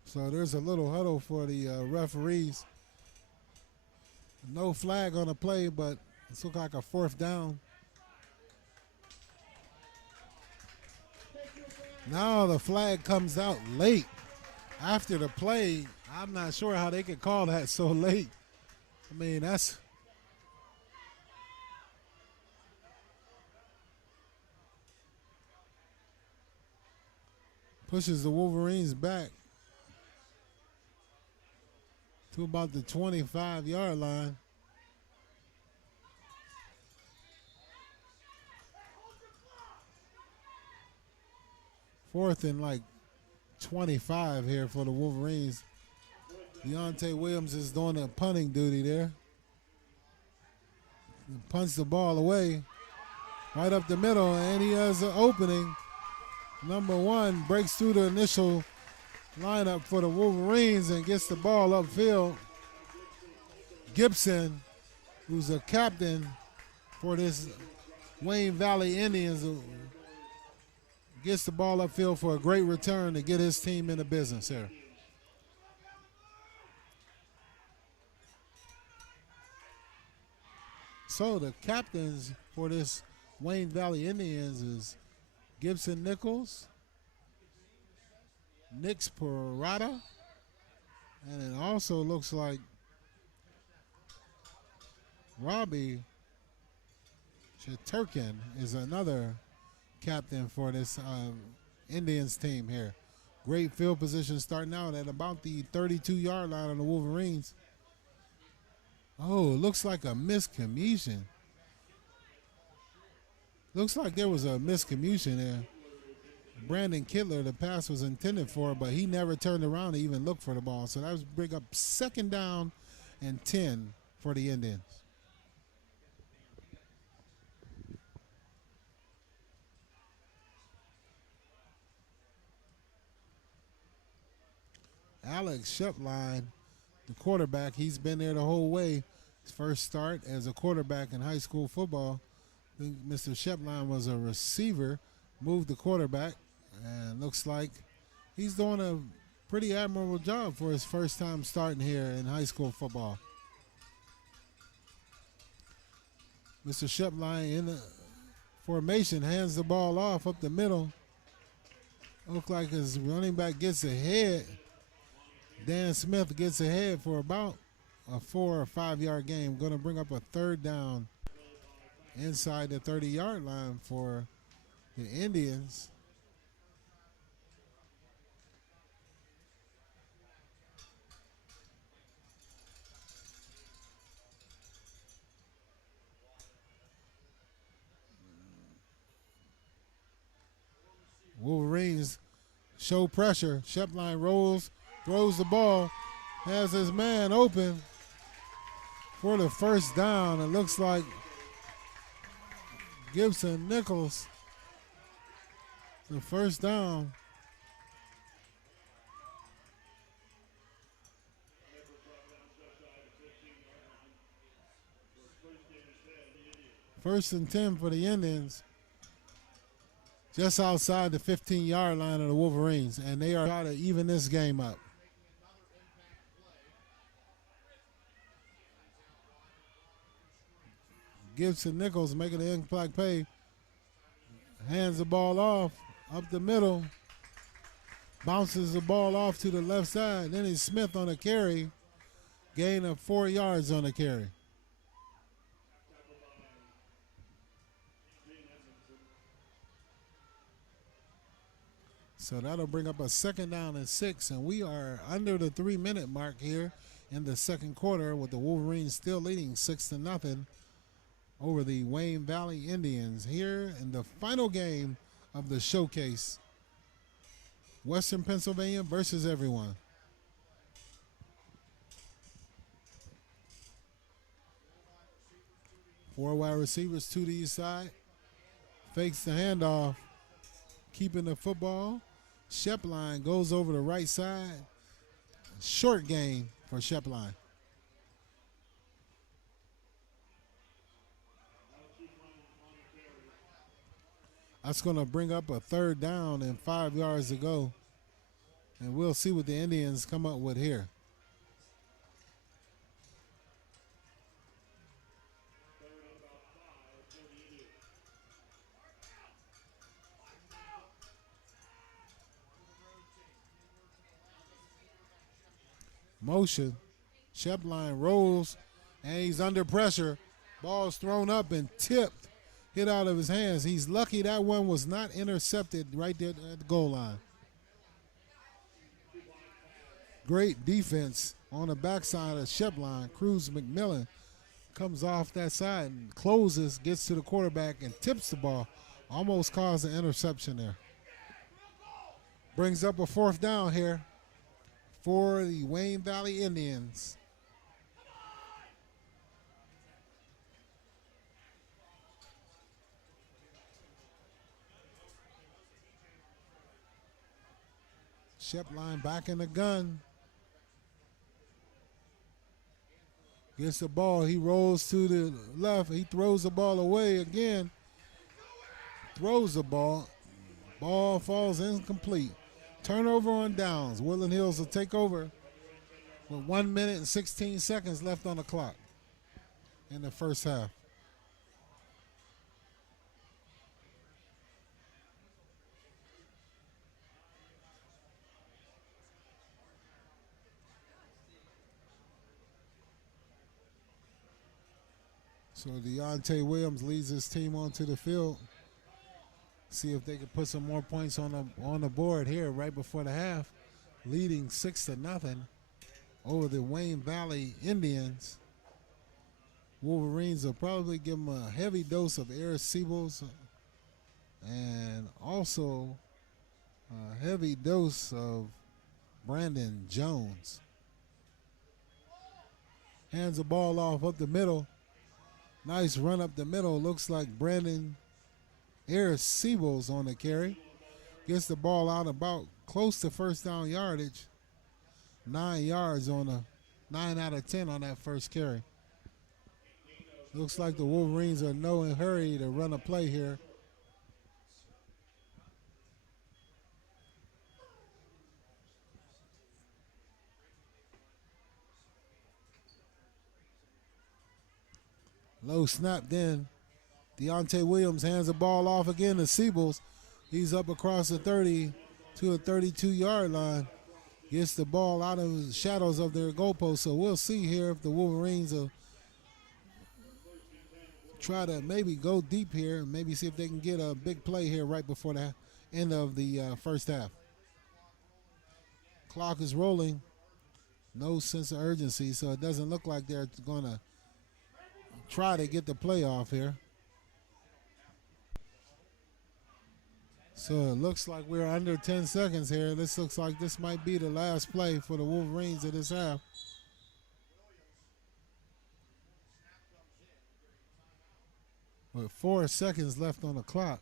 So there's a little huddle for the referees. No flag on the play, but it's looks like a 4th down. Now the flag comes out late after the play. I'm not sure how they could call that so late. I mean, that's pushes the Wolverines back to about the 25-yard line. Fourth and like 25 here for the Wolverines. Deontay Williams is doing the punting duty there. He punts the ball away right up the middle, and he has an opening. Number 1 breaks through the initial lineup for the Wolverines and gets the ball upfield. Gibson, who's a captain for this Wayne Valley Indians, gets the ball upfield for a great return to get his team into business here. So the captains for this Wayne Valley Indians is Gibson Nichols, Nix Parada, and it also looks like Robbie Shaturkin is another captain for this Indians team here. Great field position starting out at about the 32-yard line on the Wolverines. Oh, it looks like a miscommunication. Looks like there was a miscommunication there. Brandon Kittler, the pass was intended for, but he never turned around to even look for the ball. So that was bring up 2nd down and 10 for the Indians. Alex Shepline, the quarterback, he's been there the whole way. His first start as a quarterback in high school football. I think Mr. Shepline was a receiver, moved the quarterback, and looks like he's doing a pretty admirable job for his first time starting here in high school football. Mr. Shepline in the formation hands the ball off up the middle. Look like his running back gets ahead. Dan Smith gets ahead for about a 4 or 5 yard game. Going to bring up a 3rd down inside the 30-yard line for the Indians. Wolverines show pressure. Shepline rolls, throws the ball, has his man open for the first down. It looks like Gibson Nichols, the first down. First and 10 for the Indians, just outside the 15-yard line of the Wolverines, and they are trying to even this game up. Gibson Nichols making the impact play. Hands the ball off up the middle. Bounces the ball off to the left side. Then it's Smith on a carry. Gain of 4 yards on the carry. So that'll bring up a 2nd down and 6, and we are under the 3-minute mark here in the second quarter with the Wolverines still leading 6-0 over the Wayne Valley Indians here in the final game of the showcase. Western Pennsylvania versus everyone. Four wide receivers to the east side. Fakes the handoff. Keeping the football. Shepline goes over the right side. Short gain for Shepline. That's going to bring up a 3rd down and 5 yards to go. And we'll see what the Indians come up with here. Motion. Shepline rolls, and he's under pressure. Ball's thrown up and tipped. Hit out of his hands. He's lucky that one was not intercepted right there at the goal line. Great defense on the backside of Shepline. Cruz McMillan comes off that side and closes, gets to the quarterback and tips the ball. Almost caused an interception there. Brings up a 4th down here for the Wayne Valley Indians. Shepline back in the gun. Gets the ball. He rolls to the left. He throws the ball away again. Throws the ball. Ball falls incomplete. Turnover on downs. Woodland Hills will take over with 1 minute and 16 seconds left on the clock in the first half. So Deontay Williams leads his team onto the field. See if they can put some more points on the board here right before the half. Leading 6-0 over the Wayne Valley Indians. Wolverines will probably give them a heavy dose of Eric Siebels and also a heavy dose of Brandon Jones. Hands the ball off up the middle. Nice run up the middle. Looks like Brandon Eric Siebels on the carry. Gets the ball out about close to first down yardage. 9 yards on a 9 out of 10 on that first carry. Looks like the Wolverines are no hurry to run a play here. Low snap then. Deontay Williams hands the ball off again to Siebels. He's up across the 30 to a 32-yard line. Gets the ball out of the shadows of their goalpost. So we'll see here if the Wolverines will try to maybe go deep here and maybe see if they can get a big play here right before the end of the first half. Clock is rolling. No sense of urgency, so it doesn't look like they're going to try to get the play off here. So it looks like we're under 10 seconds here. This looks like this might be the last play for the Wolverines of this half. With 4 seconds left on the clock.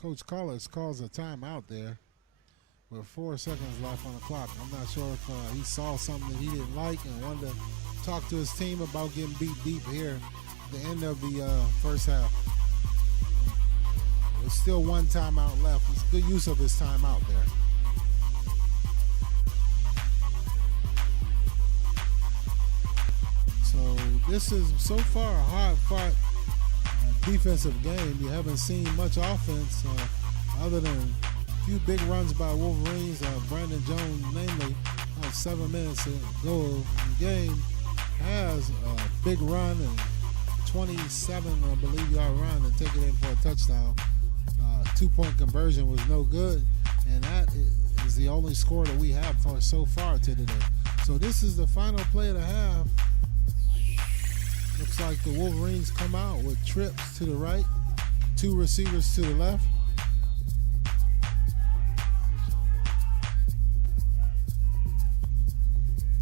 Coach Collins calls a timeout there with 4 seconds left on the clock. I'm not sure if he saw something that he didn't like and wanted to talk to his team about getting beat deep here at the end of the first half. There's still one timeout left. It's good use of his timeout there. So this is so far a hard-fought defensive game. You haven't seen much offense other than a few big runs by Wolverines. Brandon Jones, namely, 7 minutes ago in the game, has a big run and 27, I believe, yard run and take it in for a touchdown. 2-point conversion was no good, and that is the only score that we have for so far today. So this is the final play of the half. Looks like the Wolverines come out with trips to the right, 2 receivers to the left.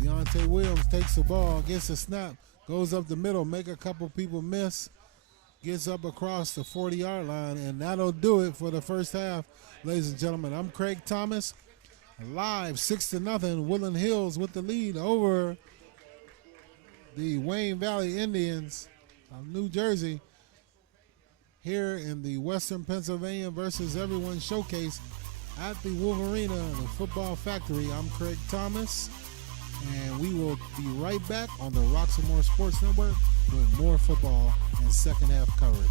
Deontay Williams takes the ball, gets a snap, goes up the middle, make a couple people miss, gets up across the 40-yard line, and that'll do it for the first half. Ladies and gentlemen, I'm Craig Thomas, live 6-0, Woodland Hills with the lead over the Wayne Valley Indians of New Jersey here in the Western Pennsylvania versus everyone showcase at the Wolverena, the football factory. I'm Craig Thomas, and we will be right back on the Roxamore Sports Network with more football and second half coverage.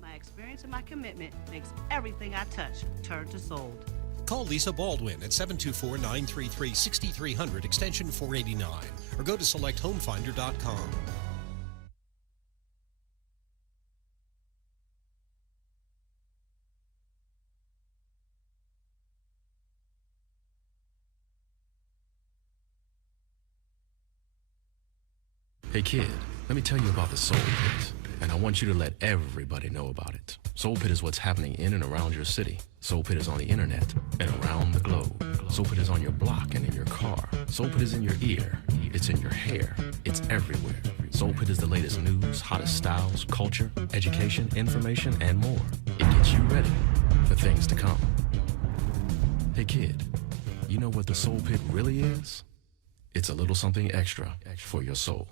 My experience and my commitment makes everything I touch turn to sold. Call Lisa Baldwin at 724-933-6300 extension 489 or go to selecthomefinder.com. Hey kid, let me tell you about the Soul Pit, and I want you to let everybody know about it. Soul Pit is what's happening in and around your city. Soul Pit is on the internet and around the globe. Soul Pit is on your block and in your car. Soul Pit is in your ear. It's in your hair. It's everywhere. Soul Pit is the latest news, hottest styles, culture, education, information, and more. It gets you ready for things to come. Hey kid, you know what the Soul Pit really is? It's a little something extra for your soul.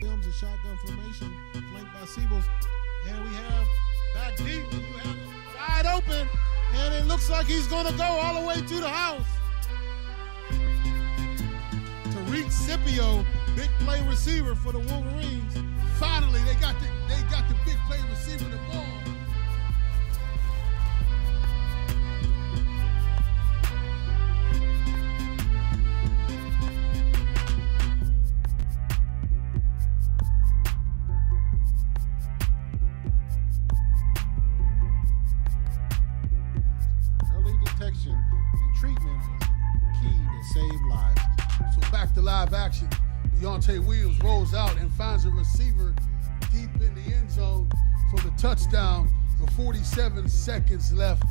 Films and shotgun formation, flanked by Siebels. And we have back deep, and you have it wide open, and it looks like he's going to go all the way to the house. Tariq Scipio, big play receiver for the Wolverines. Finally, they got the big play receiver the ball. Early detection and treatment is key to save lives. So back to live action. Deontay Williams rolls out and finds a receiver deep in the end zone for the touchdown with 47 seconds left.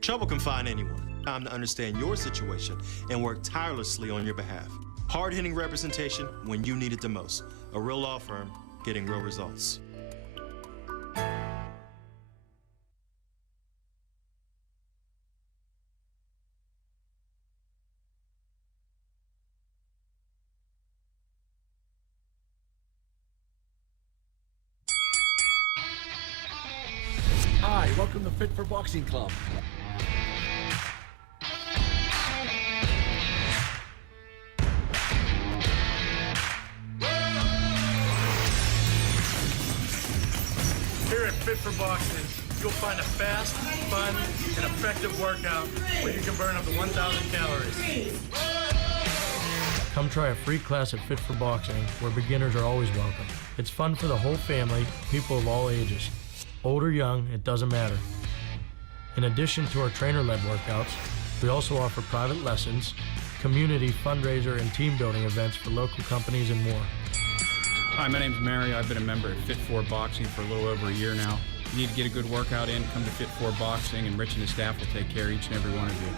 Trouble can find anyone. Time to understand your situation and work tirelessly on your behalf. Hard-hitting representation when you need it the most. A real law firm getting real results. Hi, welcome to Fit for Boxing Club. Here at Fit for Boxing, you'll find a fast, fun, and effective workout where you can burn up to 1,000 calories. Come try a free class at Fit for Boxing, where beginners are always welcome. It's fun for the whole family, people of all ages. Old or young, it doesn't matter. In addition to our trainer-led workouts, we also offer private lessons, community fundraiser and team building events for local companies and more. Hi, my name's Mary. I've been a member at Fit for Boxing for a little over a year now. If you need to get a good workout in, come to Fit for Boxing, and Rich and his staff will take care of each and every one of you.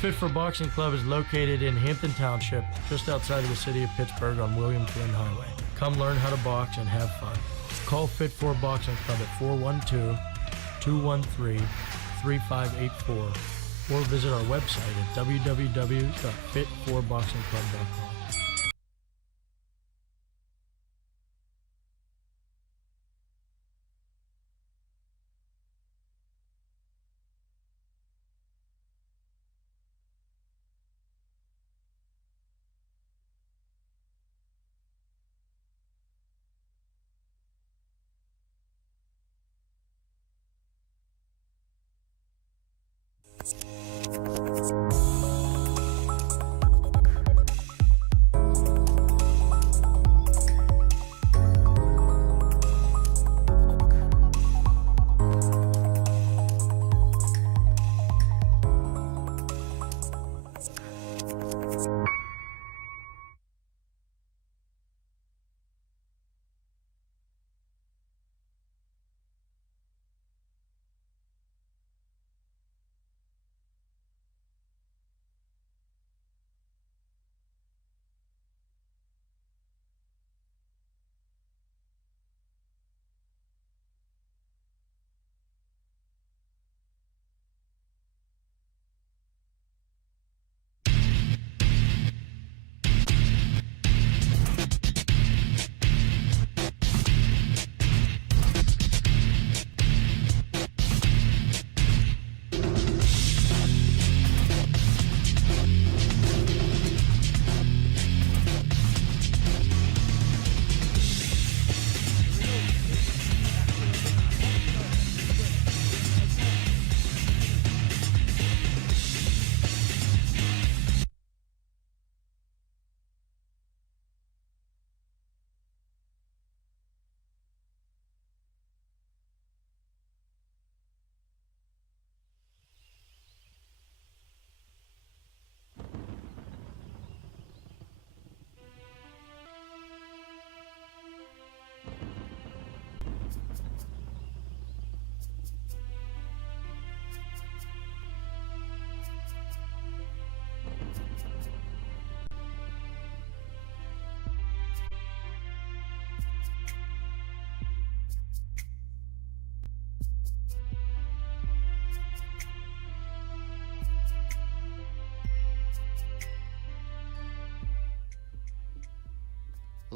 Fit for Boxing Club is located in Hampton Township, just outside of the city of Pittsburgh on William Flynn Highway. Come learn how to box and have fun. Call Fit for Boxing Club at 412-213-3584 or visit our website at www.fit4boxingclub.com.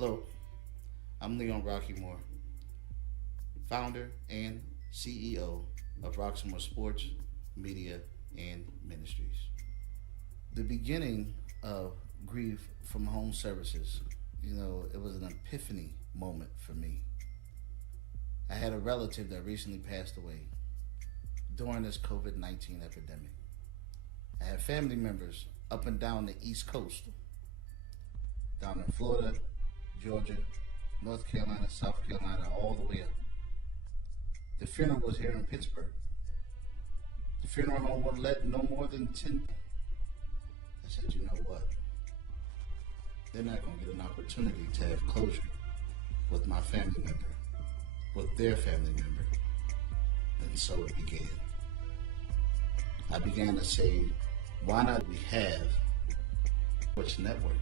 Hello, I'm Leon Rockymore, founder and CEO of Roxamore Sports, Media, and Ministries. The beginning of Grief from Home Services, it was an epiphany moment for me. I had a relative that recently passed away during this COVID-19 epidemic. I had family members up and down the East Coast, down in Florida, Georgia, North Carolina, South Carolina, all the way up. The funeral was here in Pittsburgh. The funeral home would let no more than 10. I said, you know what? They're not going to get an opportunity to have closure with my family member, with their family member. And so it began. I began to say, why not we have Sports Network?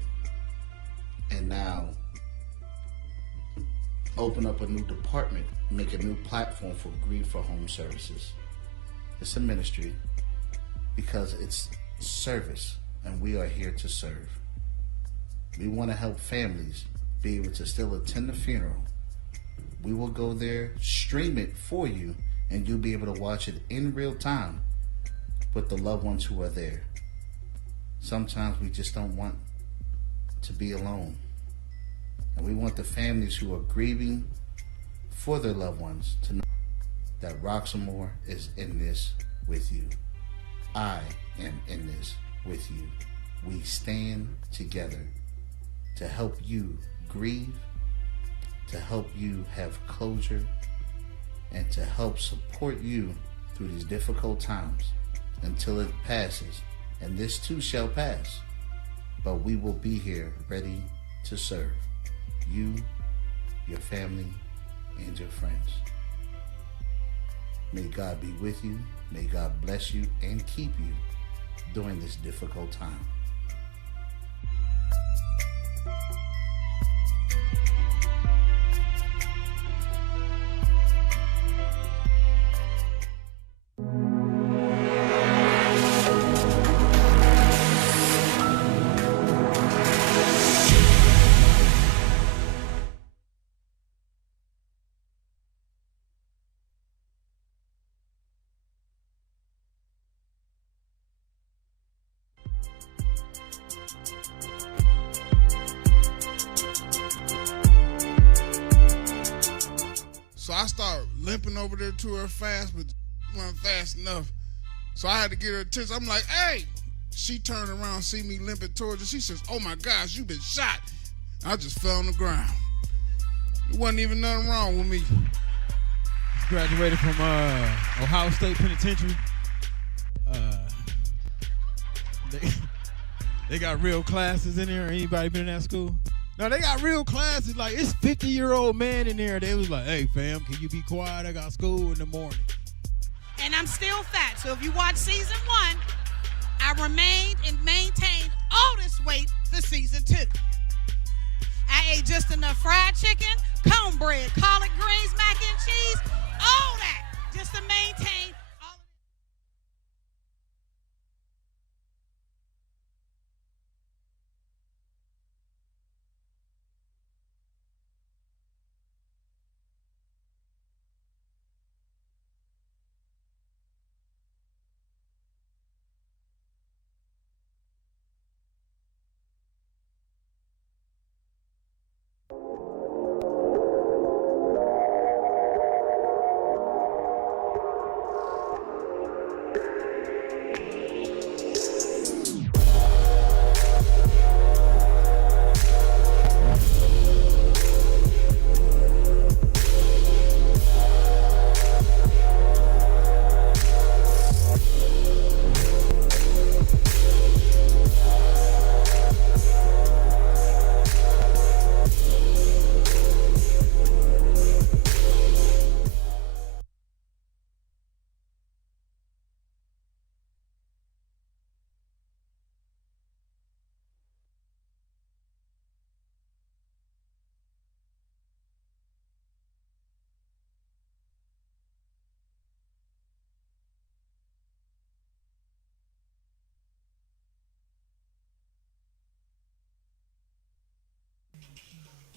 And now open up a new department, make a new platform for Grief for Home Services. It's a ministry because it's service, and we are here to serve. We want to help families be able to still attend the funeral. We will go there, stream it for you, and you'll be able to watch it in real time with the loved ones who are there. Sometimes we just don't want to be alone. And we want the families who are grieving for their loved ones to know that Roxamore is in this with you. I am in this with you. We stand together to help you grieve, to help you have closure, and to help support you through these difficult times until it passes. And this too shall pass. But we will be here ready to serve you, your family, and your friends. May God be with you. May God bless you and keep you during this difficult time. So I started limping over there to her fast, but wasn't fast enough. So I had to get her attention. I'm like, hey! She turned around, see me limping towards her. She says, oh my gosh, you been shot. I just fell on the ground. There wasn't even nothing wrong with me. Graduated from Ohio State Penitentiary. They got real classes in there. Anybody been in that school? No, they got real classes. Like, it's 50-year-old man in there. They was like, hey, fam, can you be quiet? I got school in the morning. And I'm still fat. So if you watch season 1, I remained and maintained all this weight for season 2. I ate just enough fried chicken, cornbread, collard greens, mac and cheese, all that, just to maintain all of it.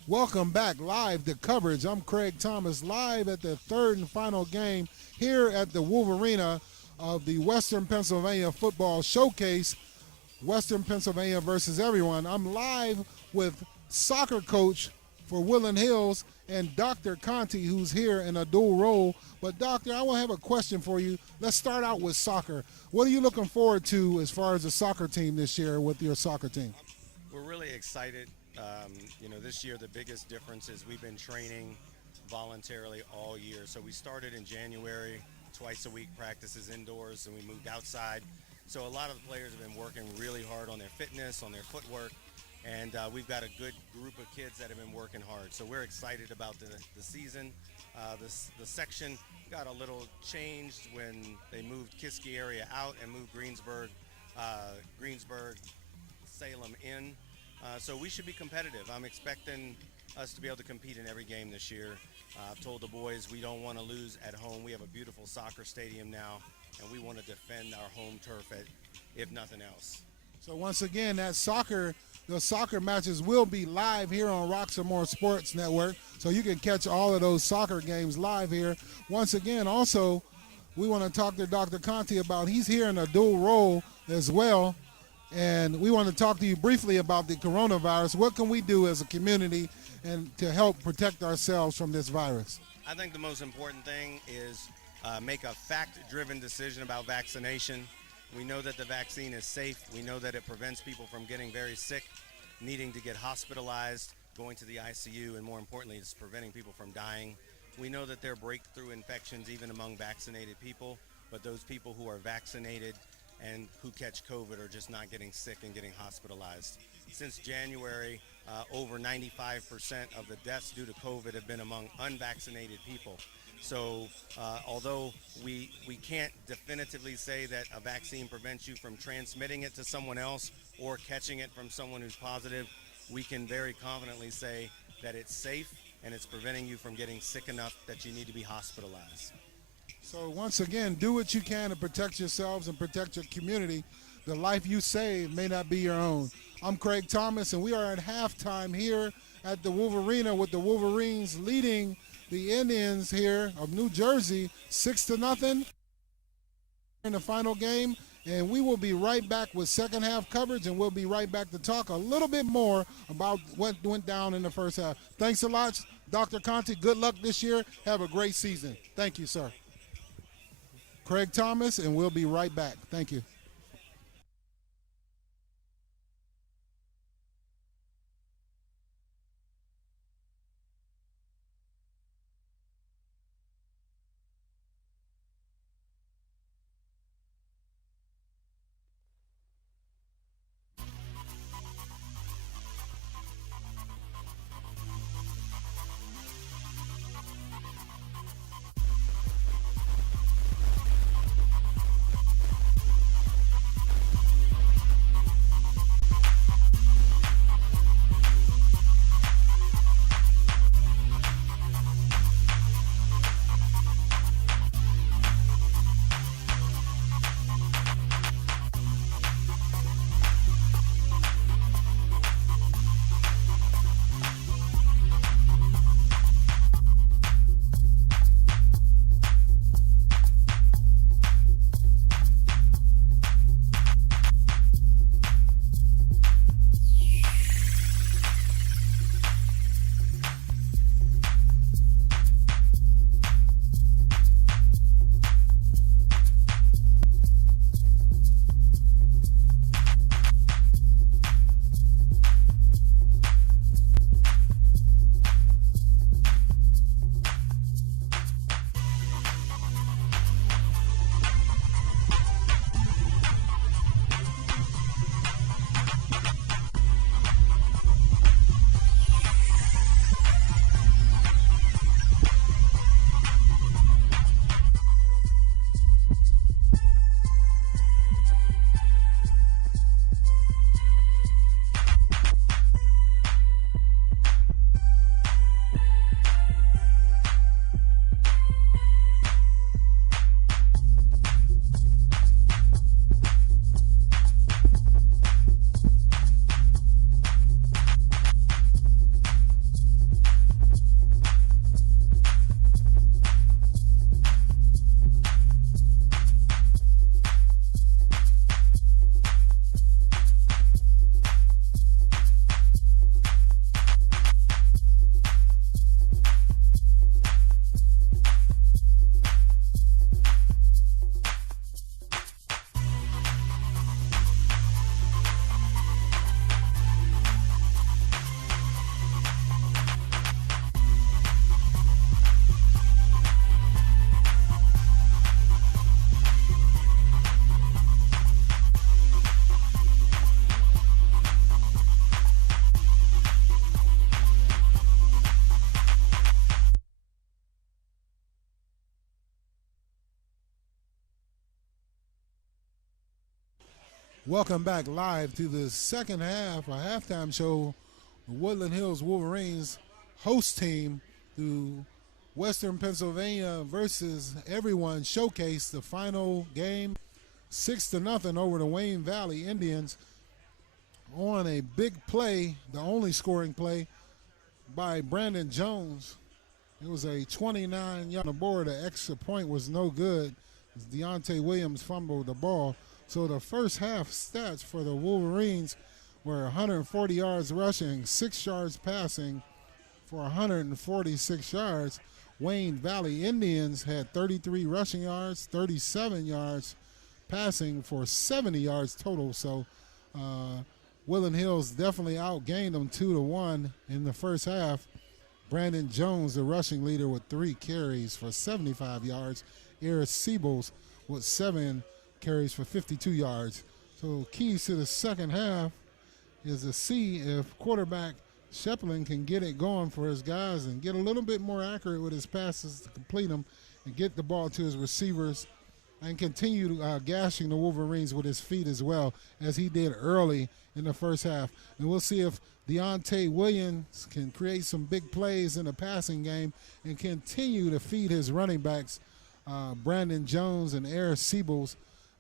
Welcome back live to coverage. I'm Craig Thomas, live at the third and final game here at the Wolverena of the Western Pennsylvania Football Showcase, Western Pennsylvania versus everyone. I'm live with soccer coach for Woodland Hills and Dr. Conti, who's here in a dual role. But Doctor, I will have a question for you. Let's start out with soccer. What are you looking forward to as far as the soccer team this year with your soccer team? We're really excited. This year the biggest difference is we've been training voluntarily all year. So we started in January, twice a week practices indoors, and we moved outside. So a lot of the players have been working really hard on their fitness, on their footwork, and we've got a good group of kids that have been working hard. So we're excited about the season. The section got a little changed when they moved Kiski area out and moved Greensburg, Salem in. So we should be competitive. I'm expecting us to be able to compete in every game this year. I've told the boys we don't want to lose at home. We have a beautiful soccer stadium now, and we want to defend our home turf if nothing else. So once again, the soccer matches will be live here on Roxamore Sports Network, so you can catch all of those soccer games live here. Once again, also, we want to talk to Dr. Conti about, he's here in a dual role as well, and we want to talk to you briefly about the coronavirus. What can we do as a community and to help protect ourselves from this virus? I think the most important thing is make a fact-driven decision about vaccination. We know that the vaccine is safe. We know that it prevents people from getting very sick, needing to get hospitalized, going to the ICU, and more importantly, it's preventing people from dying. We know that there are breakthrough infections even among vaccinated people, but those people who are vaccinated and who catch COVID are just not getting sick and getting hospitalized. Since January, over 95% of the deaths due to COVID have been among unvaccinated people. So although we can't definitively say that a vaccine prevents you from transmitting it to someone else or catching it from someone who's positive, we can very confidently say that it's safe and it's preventing you from getting sick enough that you need to be hospitalized. So once again, do what you can to protect yourselves and protect your community. The life you save may not be your own. I'm Craig Thomas, and we are at halftime here at the Wolverena with the Wolverines leading the Indians here of New Jersey 6-0 in the final game. And we will be right back with second half coverage, and we'll be right back to talk a little bit more about what went down in the first half. Thanks a lot, Dr. Conti. Good luck this year. Have a great season. Thank you, sir. Craig Thomas, and we'll be right back. Thank you. Welcome back live to the second half, a halftime show. The Woodland Hills Wolverines host team through Western Pennsylvania versus everyone showcase the final game, 6-0 over the Wayne Valley Indians on a big play, the only scoring play by Brandon Jones. It was a 29-yard on the board. The extra point was no good. Deontay Williams fumbled the ball. So the first half stats for the Wolverines were 140 yards rushing, 6 yards passing for 146 yards. Wayne Valley Indians had 33 rushing yards, 37 yards passing for 70 yards total. So Woodland Hills definitely outgained them 2-1 in the first half. Brandon Jones, the rushing leader, with 3 carries for 75 yards. Eric Siebels with 7 carries for 52 yards. So keys to the second half is to see if quarterback Shepling can get it going for his guys and get a little bit more accurate with his passes to complete them and get the ball to his receivers and continue gashing the Wolverines with his feet as well as he did early in the first half. And we'll see if Deontay Williams can create some big plays in the passing game and continue to feed his running backs, Brandon Jones and Eric Siebels,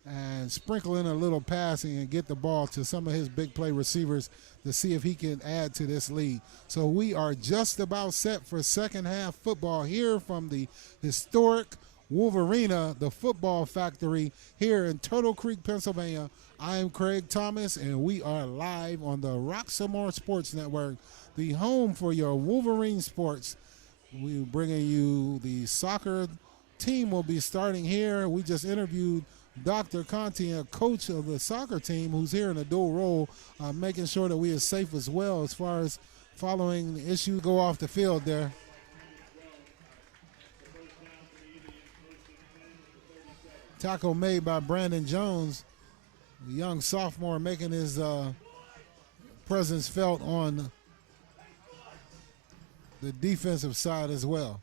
and sprinkle in a little passing and get the ball to some of his big play receivers to see if he can add to this lead. So we are just about set for second half football here from the historic Wolverena, the football factory here in Turtle Creek, Pennsylvania. I am Craig Thomas, and we are live on the Roxamore Sports Network, the home for your Wolverine sports. We're bringing you the soccer team will be starting here. We just interviewed Dr. Conti, a coach of the soccer team, who's here in a dual role, making sure that we are safe as well as far as following the issue go off the field there. Tackle made by Brandon Jones, the young sophomore, making his presence felt on the defensive side as well.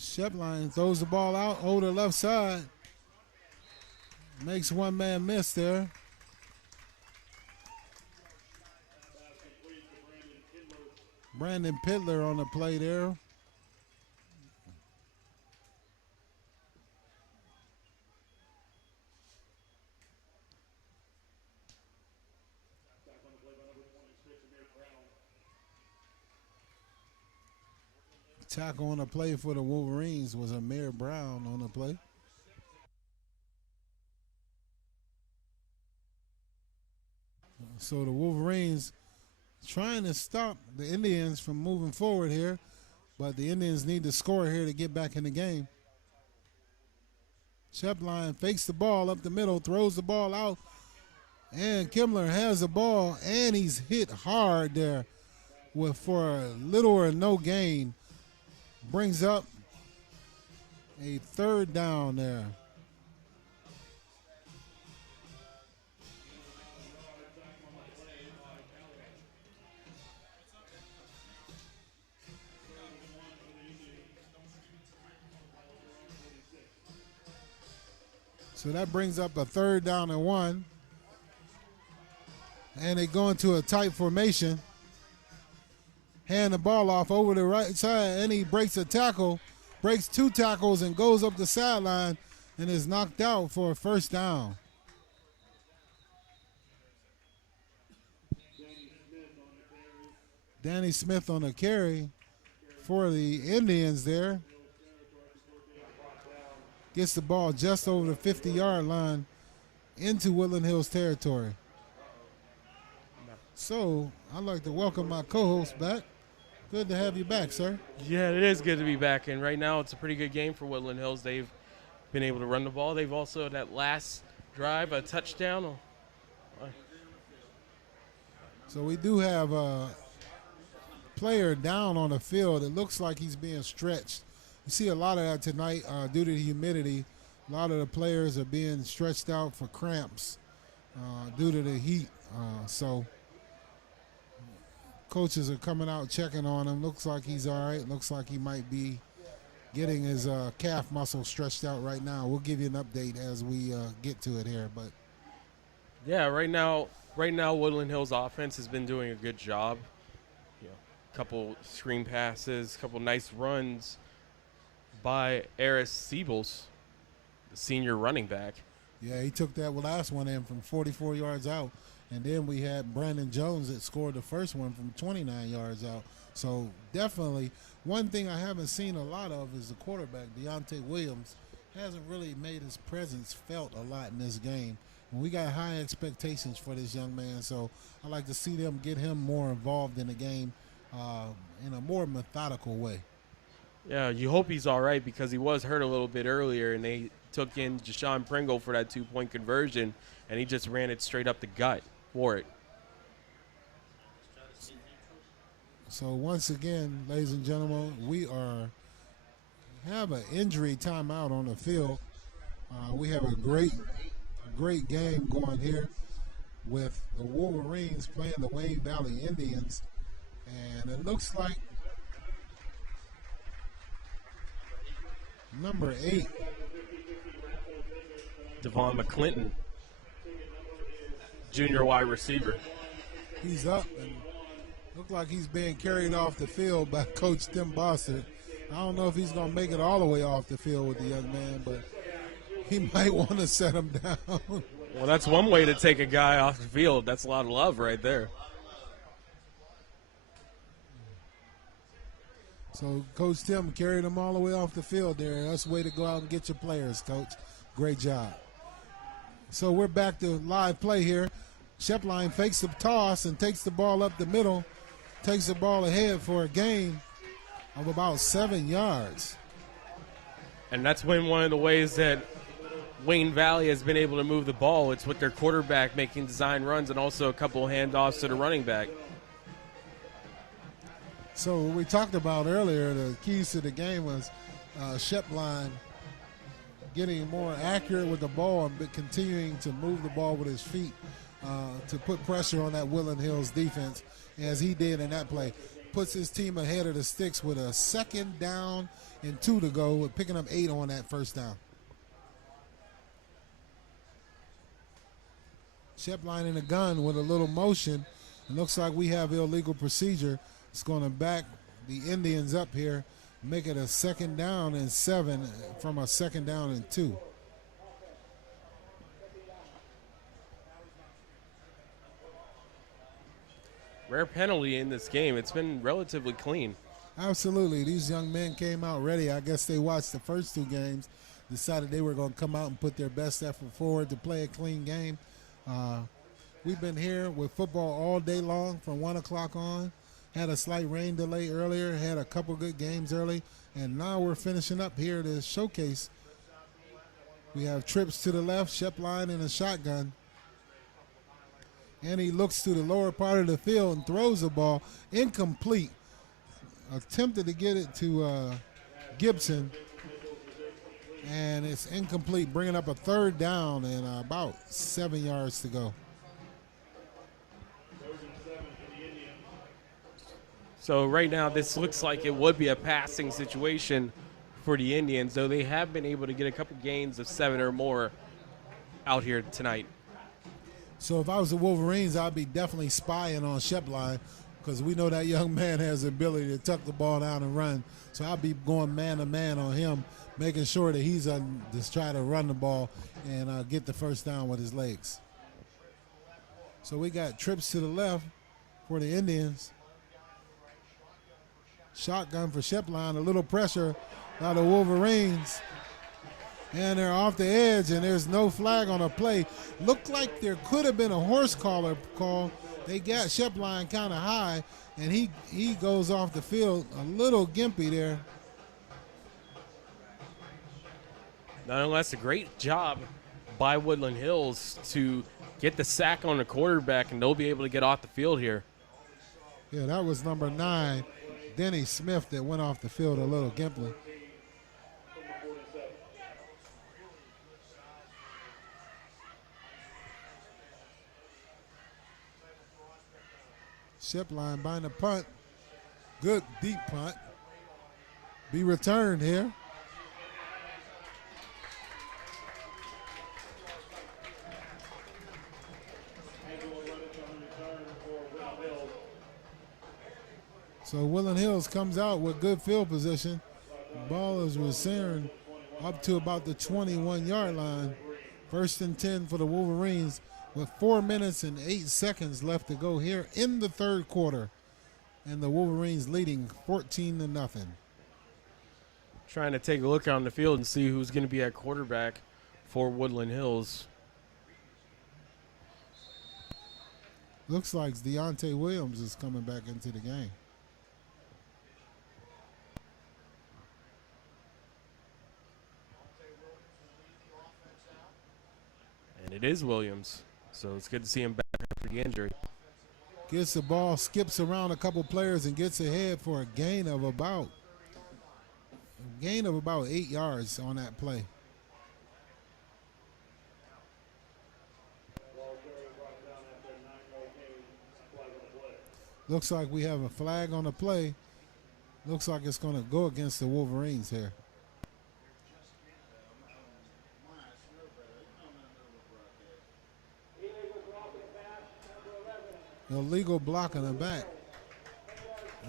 Shepline throws the ball out over the left side. Makes one man miss there. Brandon Pittler on the play there. Tackle on the play for the Wolverines was Amir Brown on the play. So the Wolverines trying to stop the Indians from moving forward here, but the Indians need to score here to get back in the game. Shepline fakes the ball up the middle, throws the ball out, and Kimler has the ball, and he's hit hard there for little or no gain. Brings up a third down there. So that brings up a 3rd down and 1. And they go into a tight formation. Hand the ball off over the right side, and he breaks a tackle, breaks 2 tackles, and goes up the sideline and is knocked out for a 1st down. Danny Smith on a carry for the Indians there. Gets the ball just over the 50-yard line into Woodland Hills territory. So I'd like to welcome my co-host back. Good to have you back, sir. Yeah, it is good to be back, and right now it's a pretty good game for Woodland Hills. They've been able to run the ball. They've also, that last drive, a touchdown. So we do have a player down on the field. It looks like he's being stretched. You see a lot of that tonight due to the humidity. A lot of the players are being stretched out for cramps due to the heat. So coaches are coming out checking on him. Looks like he's all right. Looks like he might be getting his calf muscle stretched out right now. We'll give you an update as we get to it here. But yeah, right now Woodland Hills offense has been doing a good job. A couple screen passes, a couple nice runs by Eris Siebels, the senior running back. yeah, he took that last one in from 44 yards out. And then we had Brandon Jones that scored the first one from 29 yards out. So definitely one thing I haven't seen a lot of is the quarterback, Deontay Williams, hasn't really made his presence felt a lot in this game. And we got high expectations for this young man, so I like to see them get him more involved in the game in a more methodical way. Yeah, you hope he's all right because he was hurt a little bit earlier, and they took in Jashawn Pringle for that 2-point conversion, and he just ran it straight up the gut for it. So once again, ladies and gentlemen, we have an injury timeout on the field. We have a great game going here with the Wolverines playing the Wayne Valley Indians, and it looks like number 8, Devon McClinton, junior wide receiver. He's up and looked like he's being carried off the field by Coach Tim Bossert. I don't know if he's going to make it all the way off the field with the young man, but he might want to set him down. Well, that's one way to take a guy off the field. That's a lot of love right there. So Coach Tim carried him all the way off the field there. That's the way to go out and get your players, Coach. Great job. So we're back to live play here. Shepline fakes the toss and takes the ball up the middle, takes the ball ahead for a gain of about 7 yards. And that's been one of the ways that Wayne Valley has been able to move the ball. It's with their quarterback making design runs and also a couple handoffs to the running back. So what we talked about earlier, the keys to the game was Shepline getting more accurate with the ball and continuing to move the ball with his feet to put pressure on that Woodland Hills defense, as he did in that play. Puts his team ahead of the sticks with a 2nd down and 2 to go, with picking up 8 on that first down. Shepline in the gun with a little motion. It looks like we have illegal procedure. It's going to back the Indians up here, make it a 2nd down and 7 from a 2nd down and 2. Rare penalty in this game. It's been relatively clean. Absolutely. These young men came out ready. I guess they watched the first 2 games, decided they were going to come out and put their best effort forward to play a clean game. We've been here with football all day long from 1 o'clock on. Had a slight rain delay earlier, had a couple good games early, and now we're finishing up here to showcase. We have trips to the left, Shepline in a shotgun. And he looks to the lower part of the field and throws the ball incomplete. Attempted to get it to Gibson, and it's incomplete, bringing up a 3rd down and about 7 yards to go. So right now this looks like it would be a passing situation for the Indians, though they have been able to get a couple gains of 7 or more out here tonight. So if I was the Wolverines, I'd be definitely spying on Shepline, because we know that young man has the ability to tuck the ball down and run. So I'll be going man-to-man on him, making sure that he's just try to run the ball and get the first down with his legs. So we got trips to the left for the Indians. Shotgun for Shepline, a little pressure by the Wolverines. And they're off the edge, and there's no flag on a play. Looked like there could have been a horse collar call. They got Shepline kind of high, and he goes off the field a little gimpy there. Nonetheless, a great job by Woodland Hills to get the sack on the quarterback, and they'll be able to get off the field here. Yeah, that was number 9, Denny Smith, that went off the field a little gimpy. Shipline buying a punt. Good deep punt. Be returned here. So Woodland Hills comes out with good field position. Ball is returned up to about the 21-yard line. 1st and 10 for the Wolverines with 4 minutes and 8 seconds left to go here in the third quarter. And the Wolverines leading 14-0. Trying to take a look on the field and see who's going to be at quarterback for Woodland Hills. Looks like Deontay Williams is coming back into the game. And it is Williams. So it's good to see him back after the injury. Gets the ball, skips around a couple players, and gets ahead for a gain of about 8 yards on that play. Looks like we have a flag on the play. Looks like it's going to go against the Wolverines here. Illegal block in the back.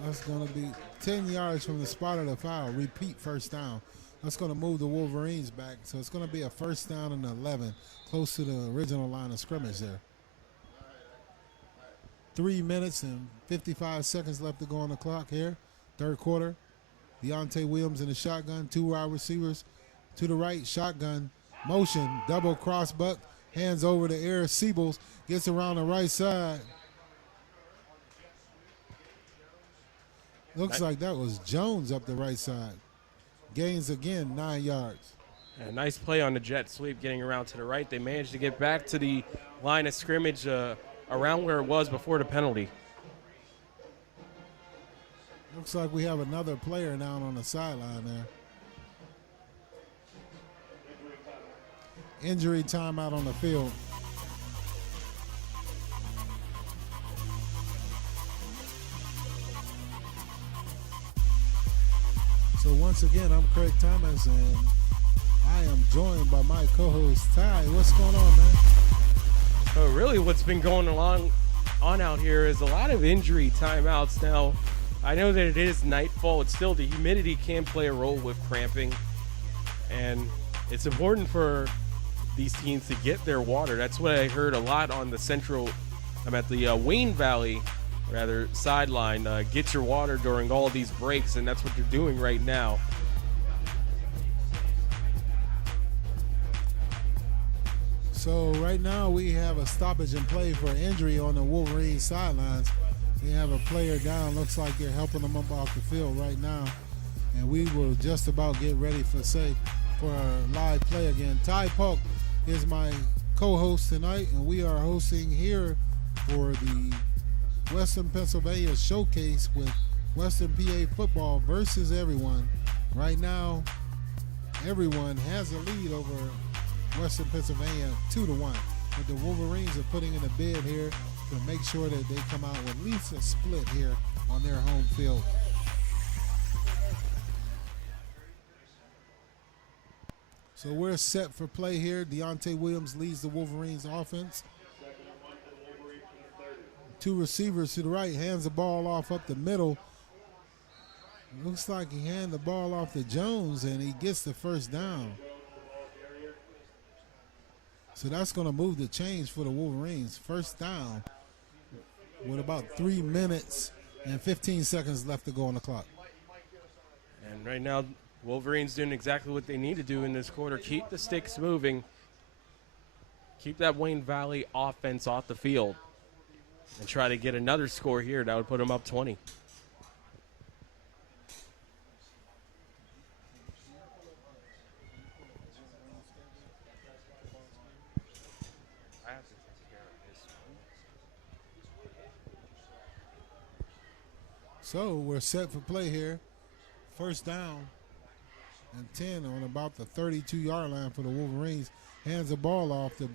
That's going to be 10 yards from the spot of the foul. Repeat first down. That's going to move the Wolverines back. So it's going to be a first down and 11, close to the original line of scrimmage there. 3 minutes and 55 seconds left to go on the clock here. Third quarter. Deontay Williams in the shotgun. 2 wide receivers to the right. Shotgun motion. Double cross buck. Hands over the air. Siebels gets around the right side. Looks like that was Jones up the right side. Gains again 9 yards. A nice play on the jet sweep getting around to the right. They managed to get back to the line of scrimmage around where it was before the penalty. Looks like we have another player down on the sideline there. Injury timeout on the field. So once again, I'm Craig Thomas, and I am joined by my co-host, Ty. What's going on, man? So really what's been going on out here is a lot of injury timeouts. Now, I know that it is nightfall. It's still, the humidity can play a role with cramping. And it's important for these teams to get their water. That's what I heard a lot on the Wayne Valley sideline. Get your water during all these breaks, and that's what you're doing right now. So right now we have a stoppage in play for injury on the Wolverines sidelines. We have a player down. Looks like they're helping them up off the field right now. And we will just about get ready for a live play again. Ty Polk is my co-host tonight, and we are hosting here for the Western Pennsylvania Showcase with Western PA football versus everyone. Right now, everyone has a lead over Western Pennsylvania 2-1. But the Wolverines are putting in a bid here to make sure that they come out with at least a split here on their home field. So we're set for play here. Deontay Williams leads the Wolverines offense. 2 receivers to the right, hands the ball off up the middle. Looks like he handed the ball off to Jones, and he gets the first down. So that's going to move the change for the Wolverines. First down with about 3 minutes and 15 seconds left to go on the clock. And right now, Wolverines doing exactly what they need to do in this quarter. Keep the sticks moving. Keep that Wayne Valley offense off the field. And try to get another score here. That would put them up 20. So we're set for play here. First down and 10 on about the 32-yard line for the Wolverines. Hands the ball off to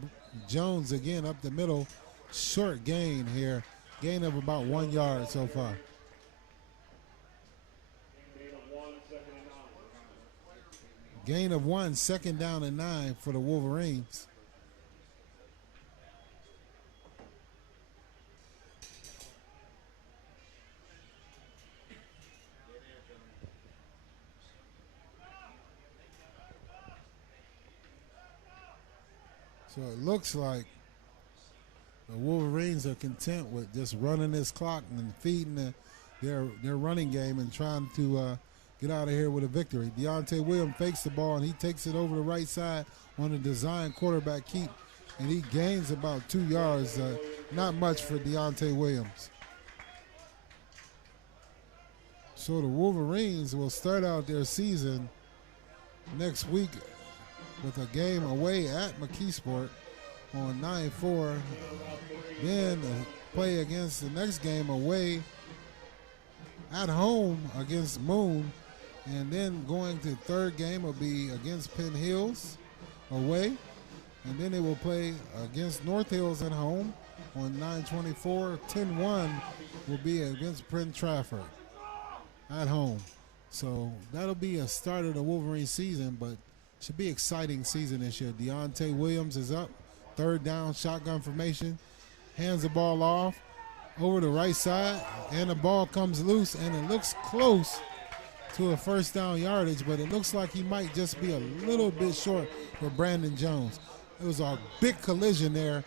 Jones again up the middle. Short gain here. Gain of about 1 yard so far. Gain of 1, 2nd down and 9 for the Wolverines. So it looks like the Wolverines are content with just running this clock and feeding their running game and trying to get out of here with a victory. Deontay Williams fakes the ball, and he takes it over the right side on a design quarterback keep, and he gains about 2 yards. Not much for Deontay Williams. So the Wolverines will start out their season next week with a game away at McKeesport on 9-4. Then play against the next game away at home against Moon. And then going to third game will be against Penn Hills away. And then they will play against North Hills at home on 9-24. 10-1 will be against Penn Trafford at home. So that'll be a start of the Wolverine season, but should be exciting season this year. Deontay Williams is up. 3rd down, shotgun formation. Hands the ball off over the right side, and the ball comes loose, and it looks close to a 1st down yardage, but it looks like he might just be a little bit short for Brandon Jones. It was a big collision there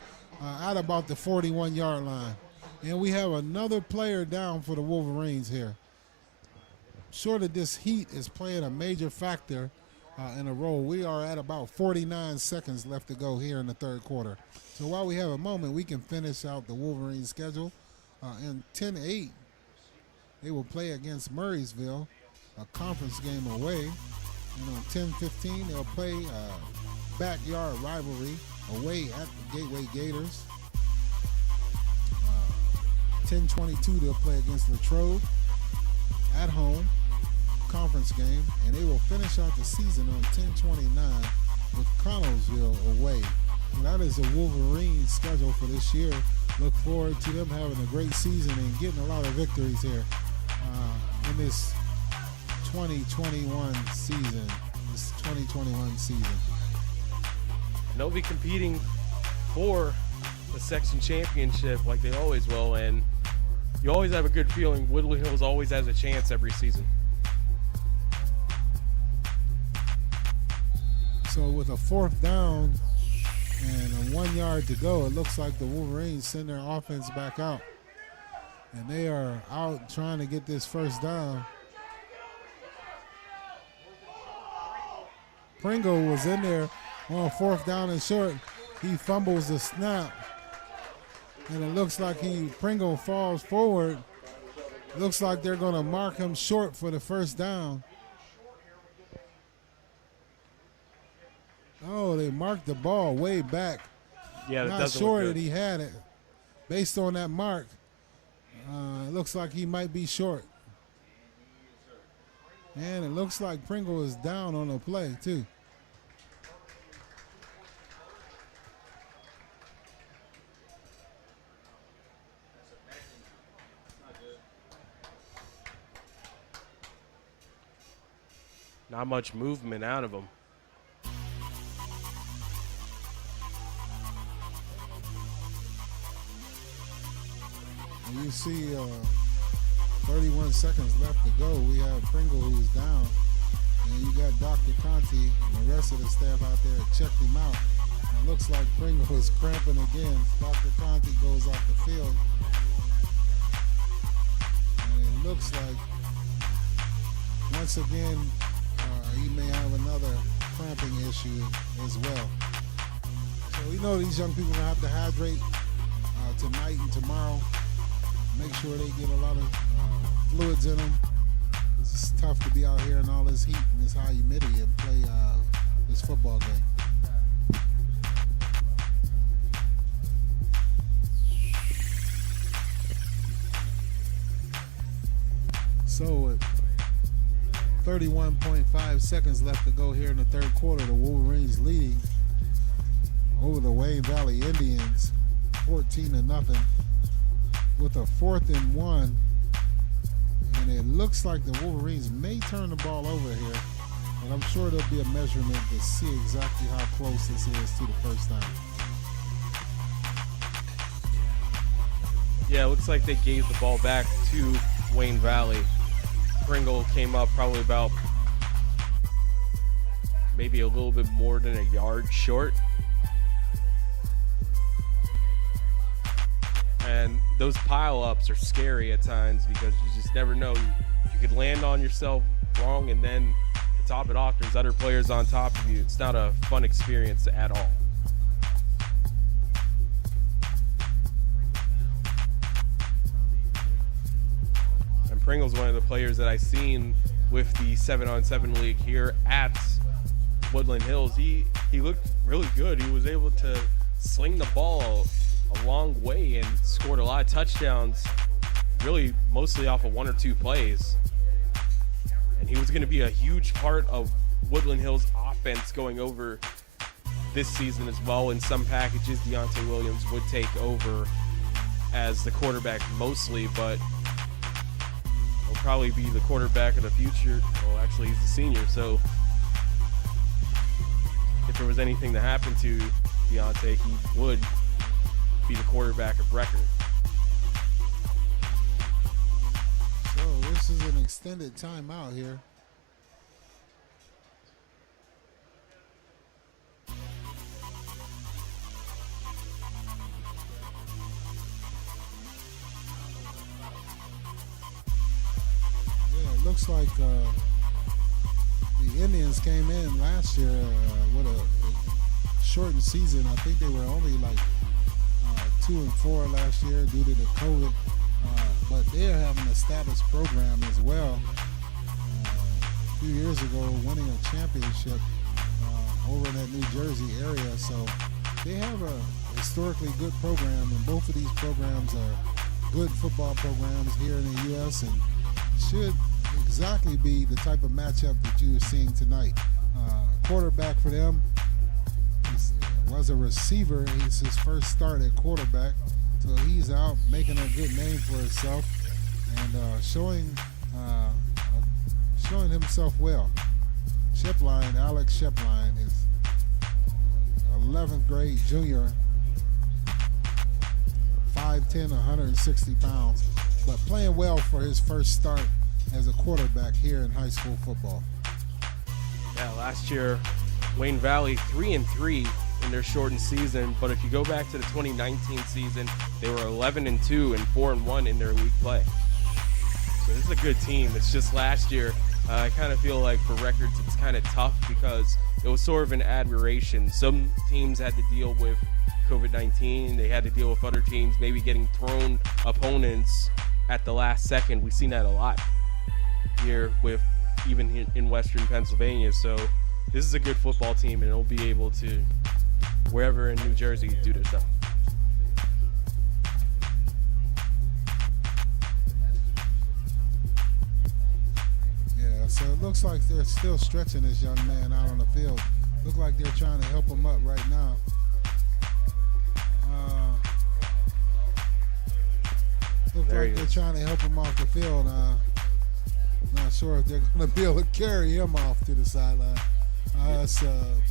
at about the 41-yard line. And we have another player down for the Wolverines here. Sure that this heat is playing a major factor in a roll. We are at about 49 seconds left to go here in the 3rd quarter. So while we have a moment, we can finish out the Wolverines schedule. In 10-8, they will play against Murraysville, a conference game away. And on 10-15, they'll play a backyard rivalry away at the Gateway Gators. 10-22, they'll play against Latrobe at home, conference game, and they will finish out the season on 10-29 with Connellsville away. And that is the Wolverines schedule for this year. Look forward to them having a great season and getting a lot of victories here in this 2021 season. And they'll be competing for the section championship like they always will, and you always have a good feeling Woodland Hills always has a chance every season. So with a 4th down and a 1 yard to go, it looks like the Wolverines send their offense back out. And they are out trying to get this 1st down. Pringle was in there on 4th down and short. He fumbles the snap. And it looks like Pringle falls forward. Looks like they're going to mark him short for the 1st down. Oh, they marked the ball way back. Yeah, that not doesn't sure look good. that he had it. Based on that mark, it looks like he might be short. And it looks like Pringle is down on the play, too. Not much movement out of him. And you see 31 seconds left to go. We have Pringle who's down. And you got Dr. Conti and the rest of the staff out there checked him out. It looks like Pringle is cramping again. Dr. Conti goes off the field. And it looks like once again he may have another cramping issue as well. So we know these young people are going to have to hydrate tonight and tomorrow. Make sure they get a lot of fluids in them. It's tough to be out here in all this heat and this high humidity and play this football game. So with 31.5 seconds left to go here in the 3rd quarter, the Wolverines leading over the Wayne Valley Indians 14-0. with a 4th and 1. And it looks like the Wolverines may turn the ball over here. But I'm sure there'll be a measurement to see exactly how close this is to the first down. Yeah, it looks like they gave the ball back to Wayne Valley. Pringle came up probably about maybe a little bit more than a yard short. And those pile-ups are scary at times because you just never know. You could land on yourself wrong, and then to top it off, there's other players on top of you. It's not a fun experience at all. And Pringle's one of the players that I've seen with the 7-on-7 league here at Woodland Hills. He looked really good. He was able to sling the ball a long way and scored a lot of touchdowns, really mostly off of 1 or 2 plays. And he was going to be a huge part of Woodland Hills offense going over this season as well. In some packages, Deontay Williams would take over as the quarterback mostly, but he'll probably be the quarterback of the future. Well, actually, he's a senior, so if there was anything to happen to Deontay, he would be the quarterback of record. So this is an extended timeout here. Yeah, it looks like the Indians came in last year with a shortened season. I think they were only like 2-4 last year due to the COVID, but they're having an established program as well. A few years ago, winning a championship over in that New Jersey area, so they have a historically good program, and both of these programs are good football programs here in the U.S. and should exactly be the type of matchup that you are seeing tonight. Quarterback for them was a receiver. It's his first start at quarterback, so he's out making a good name for himself and showing himself well. Alex Shepline is 11th grade junior, 5'10", 160 pounds, but playing well for his first start as a quarterback here in high school football. Yeah, last year, Wayne Valley 3-3 in their shortened season, but if you go back to the 2019 season, they were 11-2 and 4-1 in their league play. So this is a good team. It's just last year, I kind of feel like for records, it's kind of tough because it was sort of an aberration. Some teams had to deal with COVID-19. They had to deal with other teams maybe getting thrown opponents at the last second. We've seen that a lot here with even in Western Pennsylvania. So this is a good football team, and it'll be able to, wherever in New Jersey, do their stuff. Yeah, so it looks like they're still stretching this young man out on the field. Look like they're trying to help him up right now. Look like they're trying to help him off the field. Not sure if they're going to be able to carry him off to the sideline.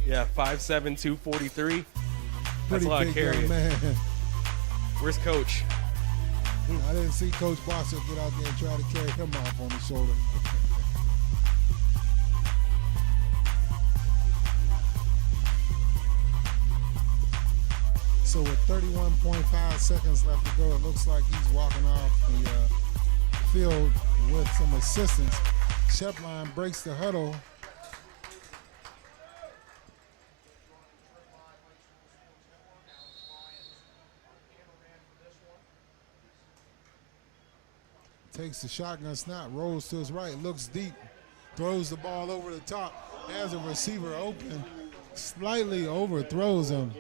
Yeah, 5'7", 243. That's a lot of carrying. Man. Where's Coach? I didn't see Coach Bosser get out there and try to carry him off on his shoulder. So with 31.5 seconds left to go, it looks like he's walking off the field with some assistance. Shepline breaks the huddle. Takes the shotgun snap, rolls to his right, looks deep, throws the ball over the top, has a receiver open, slightly overthrows him.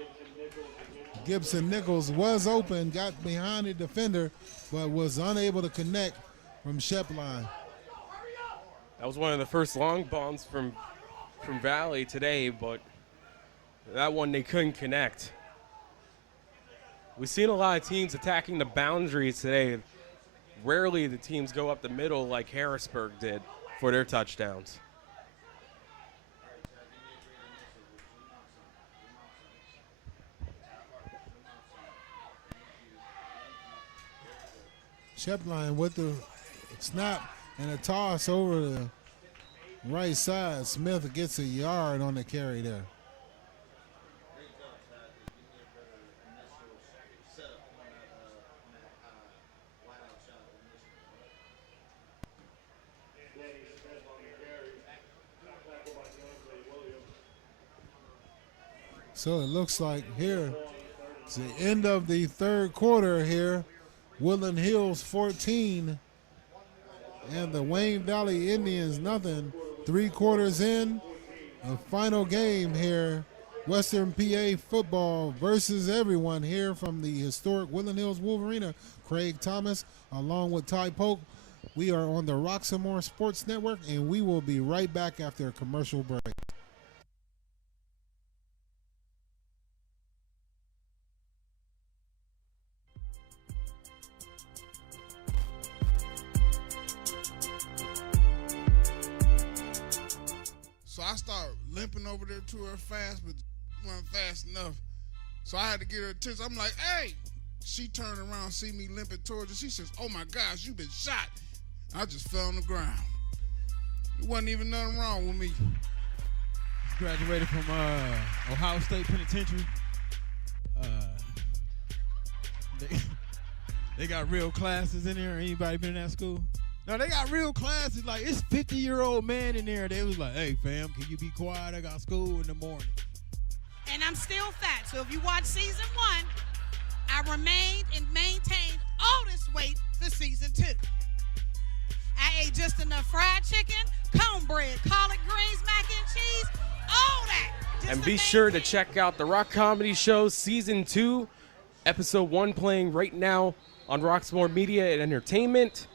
Gibson Nichols was open, got behind the defender, but was unable to connect from Shepline. That was one of the first long bombs from Valley today, but that one they couldn't connect. We've seen a lot of teams attacking the boundaries today. Rarely the teams go up the middle like Harrisburg did for their touchdowns. Shepline with the snap and a toss over the right side. Smith gets a yard on the carry there. So it looks like here, it's the end of the third quarter here. Woodland Hills 14 and the Wayne Valley Indians nothing. 3 quarters in, a final game here. Western PA football versus everyone here from the historic Woodland Hills Wolverena. Craig Thomas along with Ty Polk. We are on the Roxamore Sports Network and we will be right back after a commercial break. So I started limping over there to her fast, but wasn't fast enough. So I had to get her attention. I'm like, hey. She turned around, see me limping towards her. She says, oh my gosh, you've been shot. I just fell on the ground. There wasn't even nothing wrong with me. Graduated from Ohio State Penitentiary. They got real classes in there. Anybody been in that school? No, they got real classes. Like, it's 50-year-old man in there. They was like, hey, fam, can you be quiet? I got school in the morning. And I'm still fat. So if you watch season 1, I remained and maintained all this weight for season 2. I ate just enough fried chicken, cornbread, collard greens, mac and cheese, all that. And be sure to check out the Rock Comedy Show Season 2, Episode 1 playing right now on Roxamore Media and Entertainment.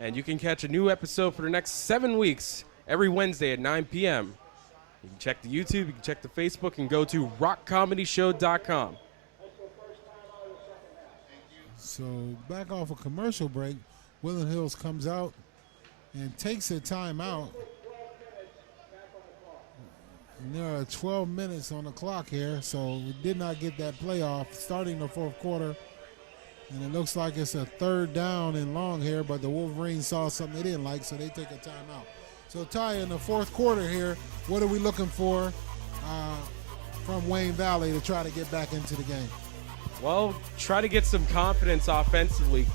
And you can catch a new episode for the next 7 weeks every Wednesday at 9 p.m. You can check the YouTube, you can check the Facebook, and go to rockcomedyshow.com. So back off a commercial break, Woodland Hills comes out and takes a timeout. And there are 12 minutes on the clock here, so we did not get that playoff starting the fourth quarter. And it looks like it's a 3rd down and long here, but the Wolverines saw something they didn't like, so they take a timeout. So Ty, in the fourth quarter here, what are we looking for from Wayne Valley to try to get back into the game? Well, try to get some confidence offensively.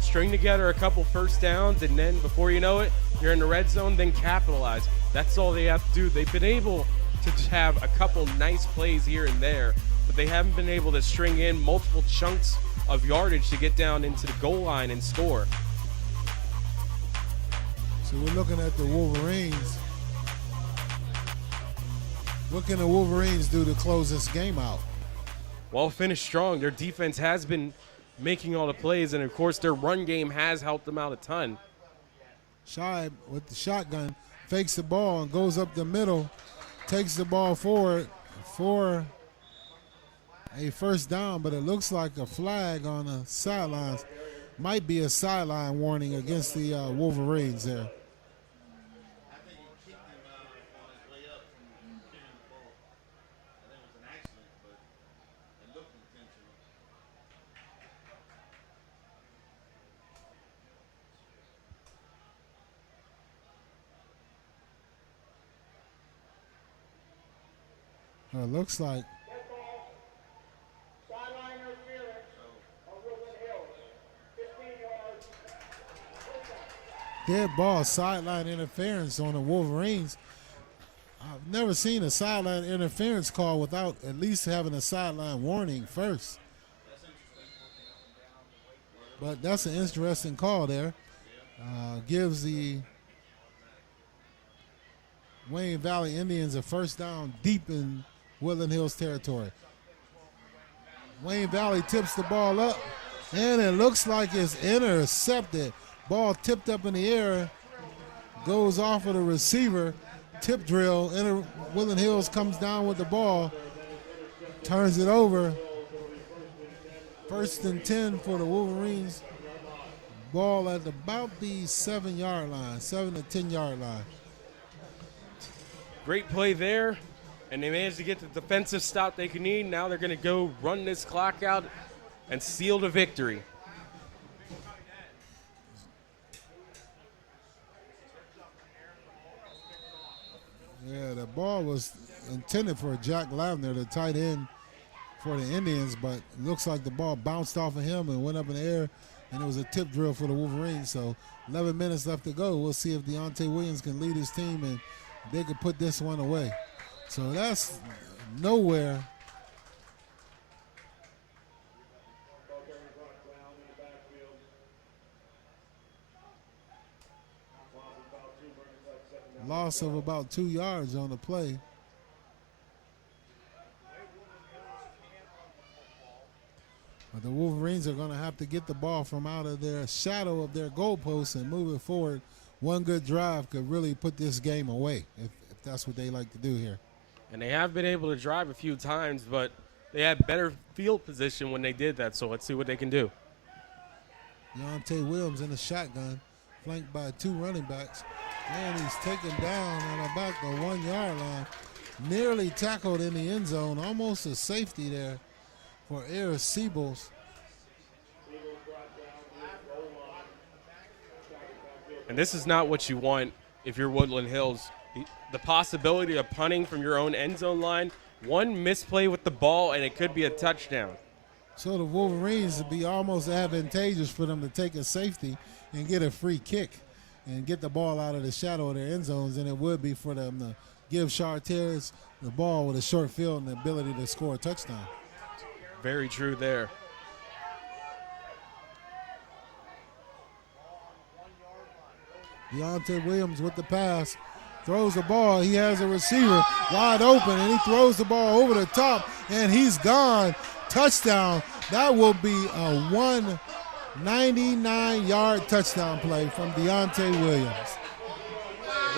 String together a couple first downs, and then before you know it, you're in the red zone, then capitalize. That's all they have to do. They've been able to have a couple nice plays here and there, but they haven't been able to string in multiple chunks of yardage to get down into the goal line and score. So we're looking at the Wolverines. What can the Wolverines do to close this game out? Well, finished strong. Their defense has been making all the plays, and of course their run game has helped them out a ton. Shibe with the shotgun fakes the ball and goes up the middle, takes the ball forward for a first down, but it looks like a flag on the sidelines. Might be a sideline warning against the Wolverines there. It looks like dead ball, sideline interference on the Wolverines. I've never seen a sideline interference call without at least having a sideline warning first. But that's an interesting call there. Gives the Wayne Valley Indians a first down deep in Woodland Hills territory. Wayne Valley tips the ball up, and it looks like it's intercepted. Ball tipped up in the air, goes off of the receiver. Tip drill, Woodland Hills comes down with the ball, turns it over. First and 10 for the Wolverines. Ball at about the 7-yard line, 7 to 10-yard line. Great play there, and they managed to get the defensive stop they could need. Now they're going to go run this clock out and seal the victory. Yeah, the ball was intended for Jack Lavner, the tight end for the Indians, but it looks like the ball bounced off of him and went up in the air, and it was a tip drill for the Wolverines. So 11 minutes left to go. We'll see if Deontay Williams can lead his team and they could put this one away. So that's nowhere. Loss of about 2 yards on the play. But the Wolverines are going to have to get the ball from out of their shadow of their goalposts and move it forward. One good drive could really put this game away if that's what they like to do here. And they have been able to drive a few times, but they had better field position when they did that, so let's see what they can do. Deontay Williams in the shotgun, flanked by 2 running backs. And he's taken down on about the 1-yard line. Nearly tackled in the end zone, almost a safety there for Eris Siebels. And this is not what you want if you're Woodland Hills. The possibility of punting from your own end zone line, one misplay with the ball, and it could be a touchdown. So the Wolverines would be almost advantageous for them to take a safety and get a free kick and get the ball out of the shadow of their end zones than it would be for them to give Chartiers the ball with a short field and the ability to score a touchdown. Very true there. Deontay Williams with the pass, throws the ball. He has a receiver wide open, and he throws the ball over the top, and he's gone. Touchdown. That will be a 199-yard touchdown play from Deontay Williams.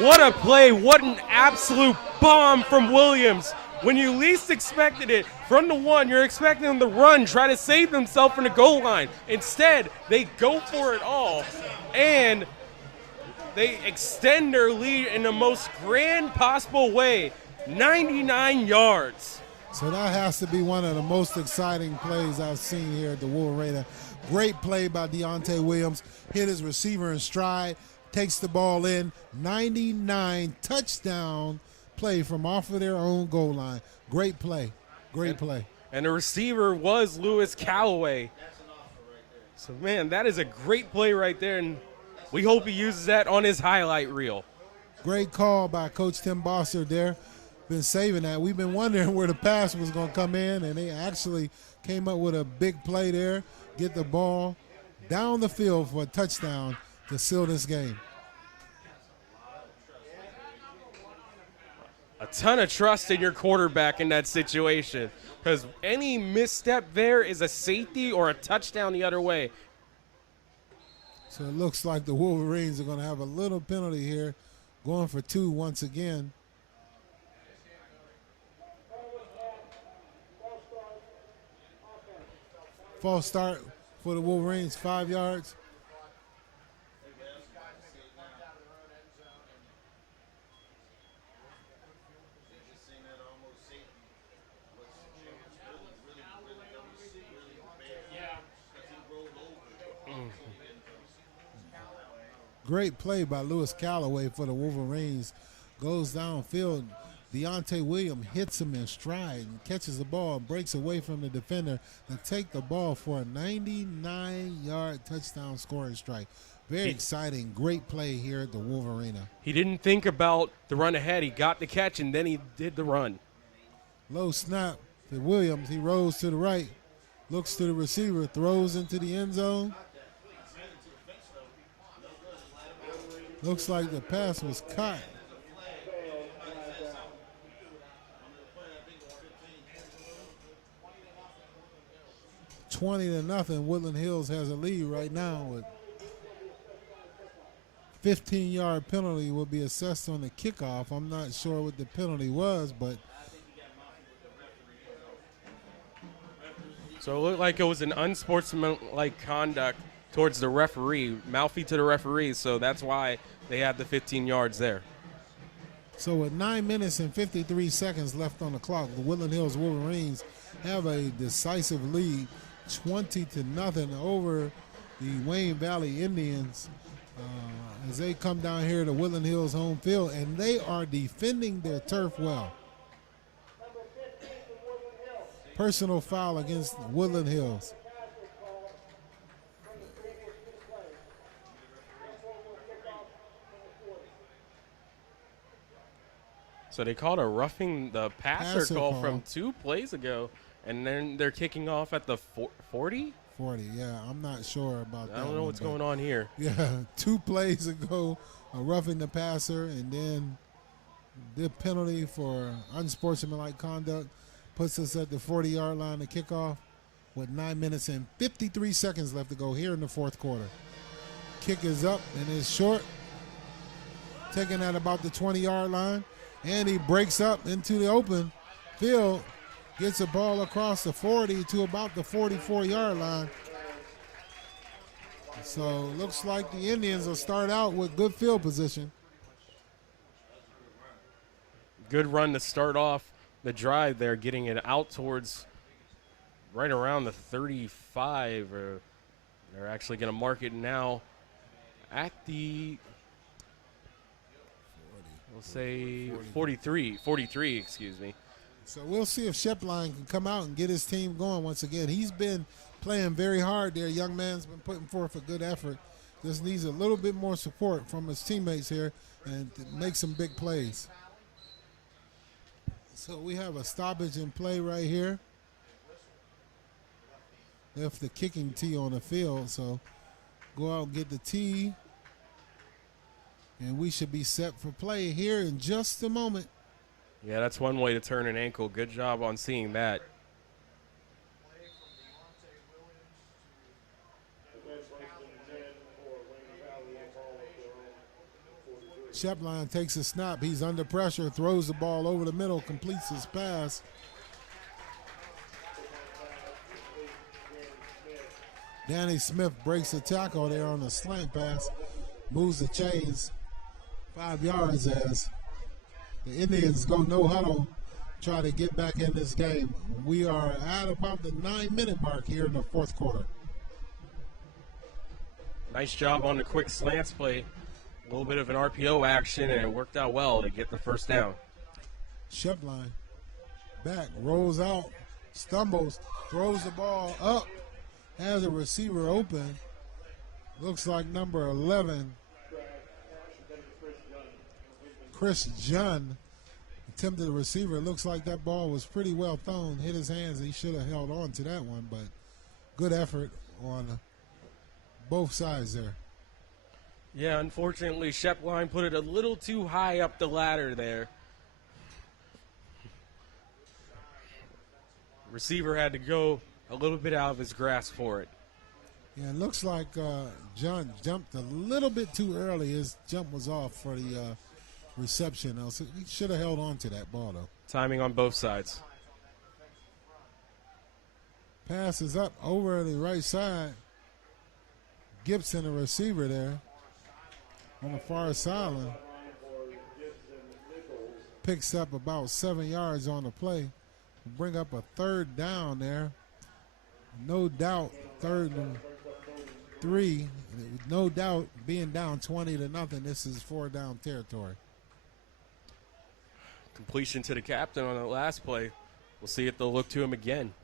What a play. What an absolute bomb from Williams. When you least expected it, from the 1, you're expecting them to run, try to save themselves from the goal line. Instead, they go for it all, and they extend their lead in the most grand possible way, 99 yards. So that has to be one of the most exciting plays I've seen here at the Wolverena. Great play by Deontay Williams. Hit his receiver in stride, takes the ball in. 99 touchdown play from off of their own goal line. Great play. Great play. And the receiver was Lewis Callaway. So, man, that is a great play right there, and we hope he uses that on his highlight reel. Great call by Coach Tim Bossert there. Been saving that. We've been wondering where the pass was going to come in, and they actually came up with a big play there. Get the ball down the field for a touchdown to seal this game. A ton of trust in your quarterback in that situation, because any misstep there is a safety or a touchdown the other way. So it looks like the Wolverines are going to have a little penalty here, going for 2 once again. False start for the Wolverines, 5 yards. Great play by Lewis Callaway for the Wolverines. Goes downfield. Deontay Williams hits him in stride and catches the ball, breaks away from the defender to take the ball for a 99-yard touchdown scoring strike. Very exciting. Great play here at the Wolverena. He didn't think about the run ahead. He got the catch, and then he did the run. Low snap to Williams. He rolls to the right, looks to the receiver, throws into the end zone. Looks like the pass was caught. $20-0. Woodland Hills has a lead right now with 15-yard penalty will be assessed on the kickoff. I'm not sure what the penalty was, but So it looked like it was an unsportsmanlike conduct towards the referee, mouthy to the referee, so that's why they had the 15 yards there. So with 9 minutes and 53 seconds left on the clock, the Woodland Hills Wolverines have a decisive lead, 20-0 over the Wayne Valley Indians as they come down here to Woodland Hills home field, and they are defending their turf well. Personal foul against Woodland Hills. So they called a roughing the passer call from 2 plays ago, and then they're kicking off at the 40? 40, yeah. I'm not sure about that. I don't know what's going on here. Yeah, 2 plays ago, a roughing the passer, and then the penalty for unsportsmanlike conduct puts us at the 40-yard line to kick off with 9 minutes and 53 seconds left to go here in the fourth quarter. Kick is up and is short, taken at about the 20-yard line, and he breaks up into the open field, gets a ball across the 40 to about the 44-yard line. So looks like the Indians will start out with good field position. Good run to start off the drive there, getting it out towards right around the 35. Or they're actually going to mark it now at the, we'll say 43, excuse me. So we'll see if Shepline can come out and get his team going once again. He's been playing very hard there. Young man's been putting forth a good effort. Just needs a little bit more support from his teammates here and to make some big plays. So we have a stoppage in play right here. Left the kicking tee on the field, so go out and get the tee. And we should be set for play here in just a moment. Yeah, that's one way to turn an ankle. Good job on seeing that. Shepline takes a snap. He's under pressure, throws the ball over the middle, completes his pass. Danny Smith breaks the tackle there on the slant pass, moves the chains 5 yards as the Indians go no huddle, try to get back in this game. We are at about the 9-minute mark here in the fourth quarter. Nice job on the quick slants play. A little bit of an RPO action, and it worked out well to get the first down. Shepline back, rolls out, stumbles, throws the ball up, has a receiver open. Looks like number 11, Chris Junn, attempted a receiver. Looks like that ball was pretty well thrown, hit his hands. He should have held on to that one, but good effort on both sides there. Yeah, unfortunately, Shepline put it a little too high up the ladder there. Receiver had to go a little bit out of his grasp for it. Yeah, it looks like John jumped a little bit too early. His jump was off for the reception. So he should have held on to that ball, though. Timing on both sides. Pass is up over the right side. Gibson, the receiver there on the far sideline, picks up about 7 yards on the play. Bring up a third down there. No doubt, 3rd and 3. No doubt being down 20-0. This is 4-down territory. Completion to the captain on the last play. We'll see if they'll look to him again.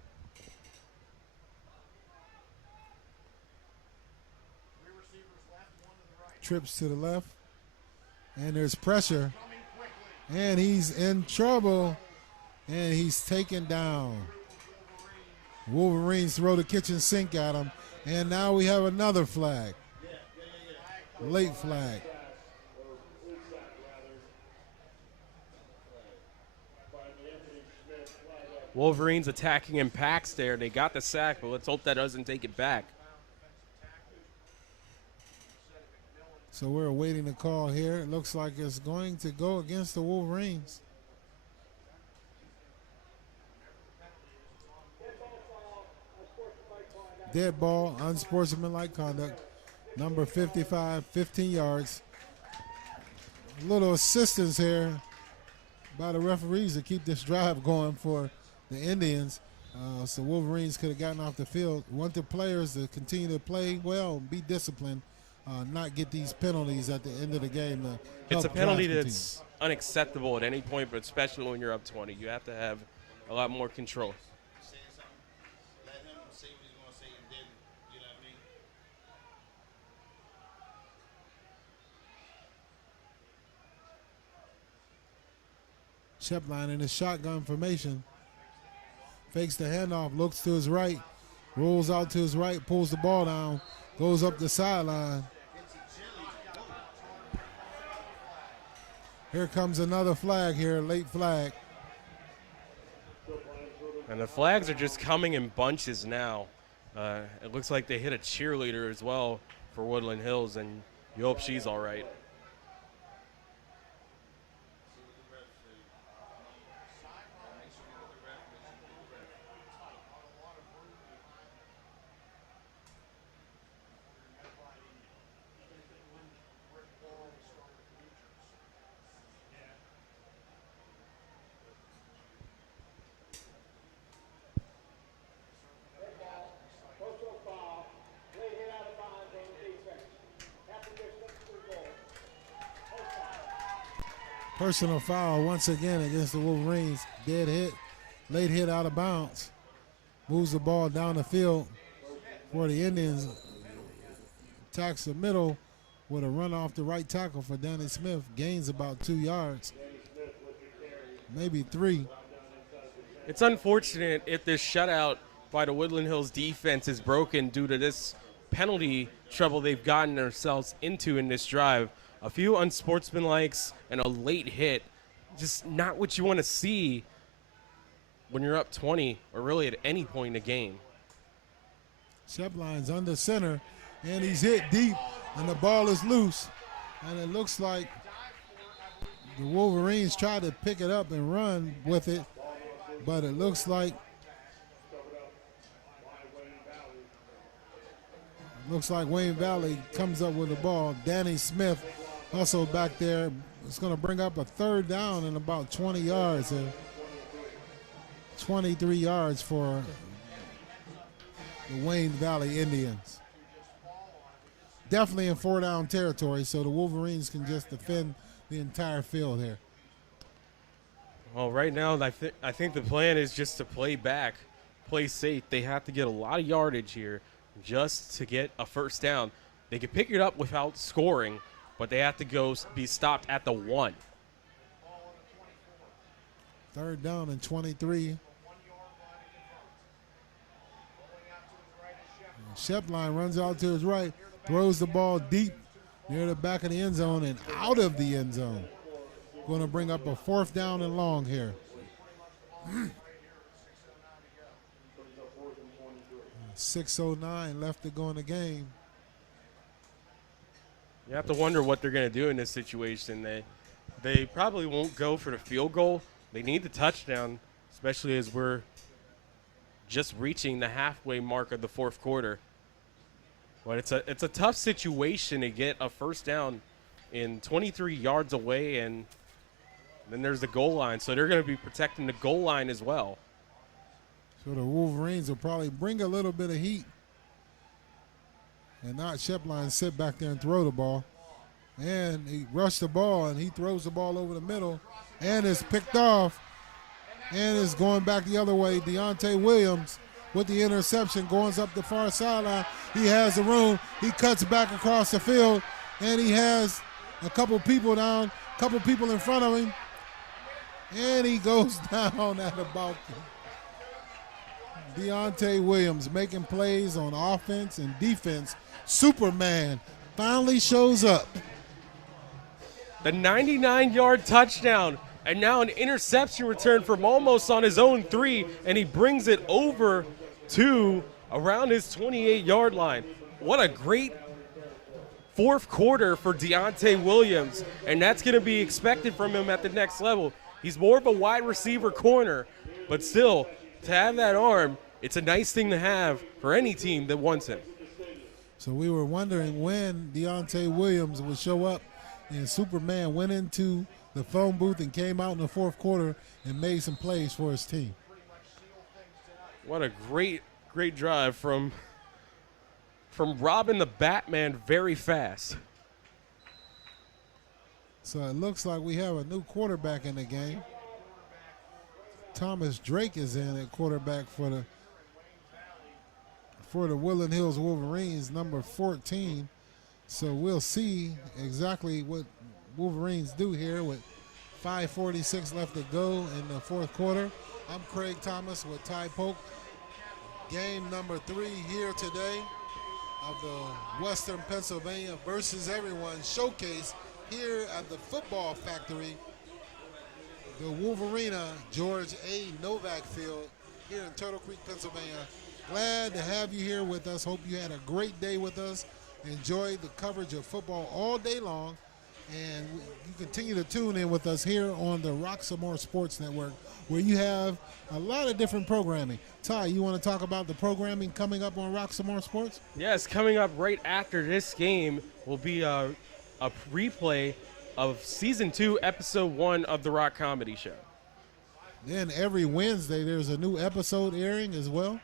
Trips to the left, and there's pressure, and he's in trouble, and he's taken down. Wolverines throw the kitchen sink at him, and now we have another flag. Late flag. Wolverines attacking in packs there. They got the sack, but let's hope that doesn't take it back. So we're awaiting the call here. It looks like it's going to go against the Wolverines. Dead ball, unsportsmanlike conduct. Number 55, 15 yards. A little assistance here by the referees to keep this drive going for the Indians. So Wolverines could have gotten off the field. Want the players to continue to play well and be disciplined, not get these penalties at the end of the game. It's a penalty that's unacceptable at any point, but especially when you're up 20. You have to have a lot more control. Shepline in his shotgun formation. Fakes the handoff, looks to his right, rolls out to his right, pulls the ball down, goes up the sideline. Here comes another flag here, late flag. And the flags are just coming in bunches now. It looks like they hit a cheerleader as well for Woodland Hills, and you hope she's all right. Personal foul once again against the Wolverines. Dead hit, late hit out of bounds. Moves the ball down the field for the Indians. Attacks the middle with a run off the right tackle for Danny Smith. Gains about 2 yards, maybe 3. It's unfortunate if this shutout by the Woodland Hills defense is broken due to this penalty trouble they've gotten themselves into in this drive. A few unsportsmanlikes and a late hit, just not what you want to see when you're up 20 or really at any point in the game. Shepline's under center, and he's hit deep, and the ball is loose. And it looks like the Wolverines tried to pick it up and run with it, but it looks like Wayne Valley comes up with the ball. Danny Smith also back there. It's going to bring up a third down and about 20 yards. 23 yards for the Wayne Valley Indians. Definitely in 4-down territory, so the Wolverines can just defend the entire field here. Well, right now, I think the plan is just to play back, play safe. They have to get a lot of yardage here just to get a first down. They could pick it up without scoring, but they have to be stopped at the 1. Third down and 23. Shepline runs out to his right, throws the ball deep near the back of the end zone and out of the end zone. Going to bring up a 4th down and long here. 6:09 left to go in the game. You have to wonder what they're going to do in this situation. They probably won't go for the field goal. They need the touchdown, especially as we're just reaching the halfway mark of the 4th quarter. But it's a tough situation to get a first down in 23 yards away, and then there's the goal line. So they're going to be protecting the goal line as well. So the Wolverines will probably bring a little bit of heat and not Shepline sit back there and throw the ball. And he rushed the ball, and he throws the ball over the middle, and it's picked off, and is going back the other way. Deontay Williams with the interception, going up the far sideline. He has the room. He cuts back across the field, and he has a couple people down, a couple people in front of him, and he goes down at about Deontay Williams making plays on offense and defense. Superman finally shows up. The 99-yard touchdown, and now an interception return from almost on his own 3, and he brings it over to around his 28-yard line. What a great 4th quarter for Deontay Williams, and that's going to be expected from him at the next level. He's more of a wide receiver corner, but still, to have that arm it's a nice thing to have for any team that wants him. So we were wondering when Deontay Williams would show up, and Superman went into the phone booth and came out in the fourth quarter and made some plays for his team. What a great drive from Robin the Batman very fast. So it looks like we have a new quarterback in the game. Thomas Drake is in at quarterback for the Woodland Hills Wolverines, number 14. So we'll see exactly what Wolverines do here with 5:46 left to go in the fourth quarter. I'm Craig Thomas with Ty Polk. Game number 3 here today of the Western Pennsylvania versus everyone showcase here at the Football Factory, the Wolverena George A. Novak Field here in Turtle Creek, Pennsylvania. Glad to have you here with us. Hope you had a great day with us. Enjoyed the coverage of football all day long. And you continue to tune in with us here on the Roxamore Sports Network, where you have a lot of different programming. Ty, you want to talk about the programming coming up on Roxamore Sports? Yes, coming up right after this game will be a replay of Season 2, Episode 1 of the Rock Comedy Show. Then every Wednesday there's a new episode airing as well.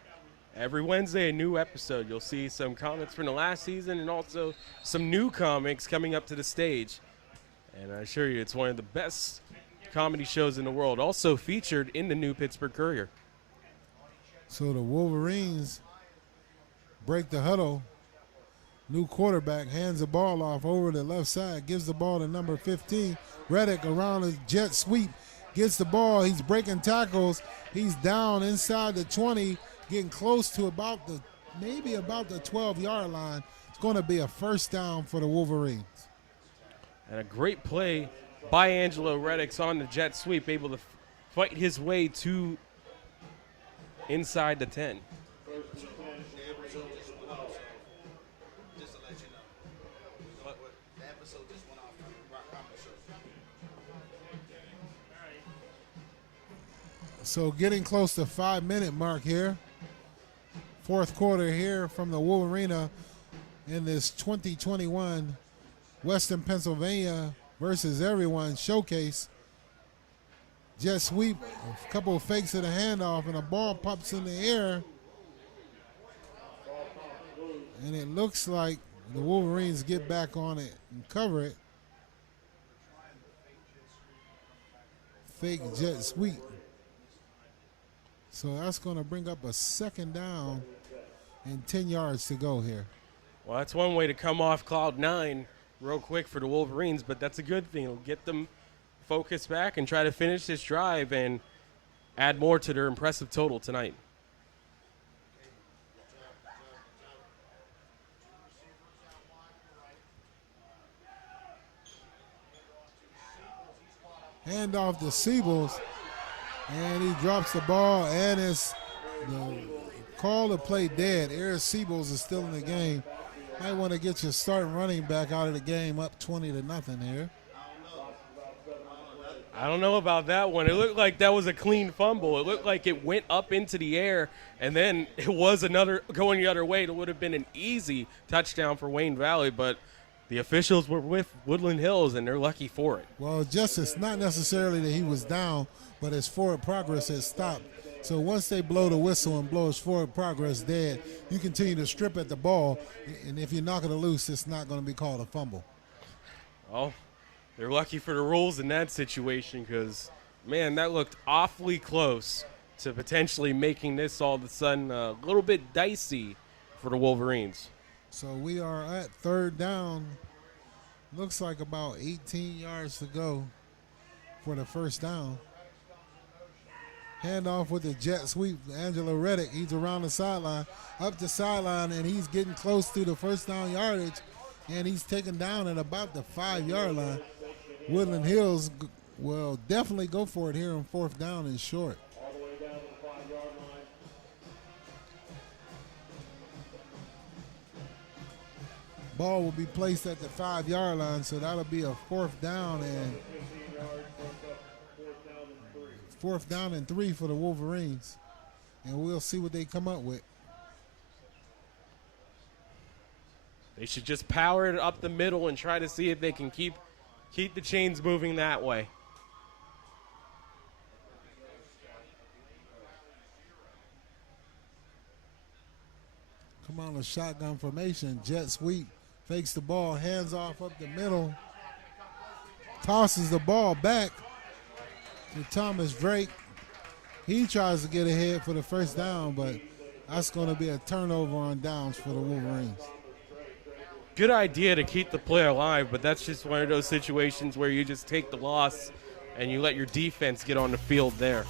Every Wednesday, a new episode. You'll see some comics from the last season and also some new comics coming up to the stage. And I assure you, it's one of the best comedy shows in the world. Also featured in the new Pittsburgh Courier. So the Wolverines break the huddle. New quarterback hands the ball off over the left side, gives the ball to number 15. Reddick around a jet sweep, gets the ball. He's breaking tackles. He's down inside the 20, getting close to maybe about the 12-yard line. It's going to be a first down for the Wolverines. And a great play by Angelo Reddick's on the jet sweep, able to fight his way to inside the 10. So getting close to 5-minute mark here. Fourth quarter here from the Wolverena in this 2021 Western Pennsylvania versus everyone showcase. Jet sweep, a couple of fakes of the handoff, and a ball pops in the air. And it looks like the Wolverines get back on it and cover it. Fake jet sweep. So that's going to bring up a second down and 10 yards to go here. Well, that's one way to come off cloud 9 real quick for the Wolverines, but that's a good thing. It'll get them focused back and try to finish this drive and add more to their impressive total tonight. Hand off to Siebels, and he drops the ball, and it's the call to play dead. Eric Siebels is still in the game. Might want to get your starting running back out of the game up 20-0 here. I don't know about that one. It looked like that was a clean fumble. It looked like it went up into the air, and then it was another going the other way. It would have been an easy touchdown for Wayne Valley, but the officials were with Woodland Hills, and they're lucky for it. Well, it's not necessarily that he was down, but his forward progress has stopped. So once they blow the whistle and blow his forward progress dead, you continue to strip at the ball, and if you knock it loose, it's not going to be called a fumble. Well, they're lucky for the rules in that situation because, man, that looked awfully close to potentially making this all of a sudden a little bit dicey for the Wolverines. So we are at third down. Looks like about 18 yards to go for the first down. Handoff with the jet sweep. Angelo Reddick, he's around the sideline, up the sideline, and he's getting close to the first down yardage, and he's taken down at about the 5-yard line. Woodland Hills will definitely go for it here on fourth down and short. Ball will be placed at the 5-yard line, so that'll be a fourth down and 3 for the Wolverines. and we'll see what they come up with. They should just power it up the middle and try to see if they can keep the chains moving that way. Come on, a shotgun formation. Jet sweep. Fakes the ball. Hands off up the middle. Tosses the ball back to Thomas Drake. He tries to get ahead for the first down, but that's going to be a turnover on downs for the Wolverines. Good idea to keep the play alive, but that's just one of those situations where you just take the loss and you let your defense get on the field there.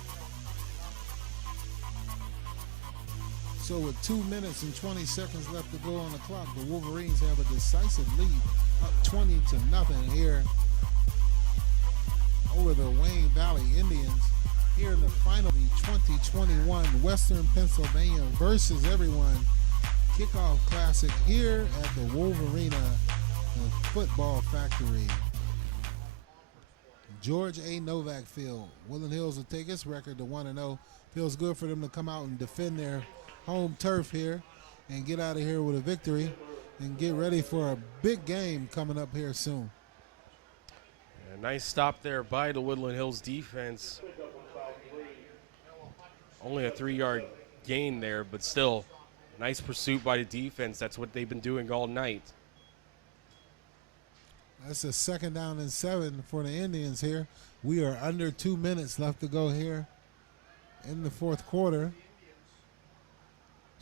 So with 2 minutes and 20 seconds left to go on the clock, the Wolverines have a decisive lead, up 20-0 here over the Wayne Valley Indians. Here in the final, the 2021 Western Pennsylvania versus everyone kickoff classic here at the Wolverena Football Factory. George A. Novak Field. Woodland Hills will take its record to 1-0. Feels good for them to come out and defend their home turf here and get out of here with a victory and get ready for a big game coming up here soon. A nice stop there by the Woodland Hills defense. Only a 3-yard gain there, but still nice pursuit by the defense. That's what they've been doing all night. That's a 2nd down and 7 for the Indians here. We are under 2 minutes left to go here in the 4th quarter.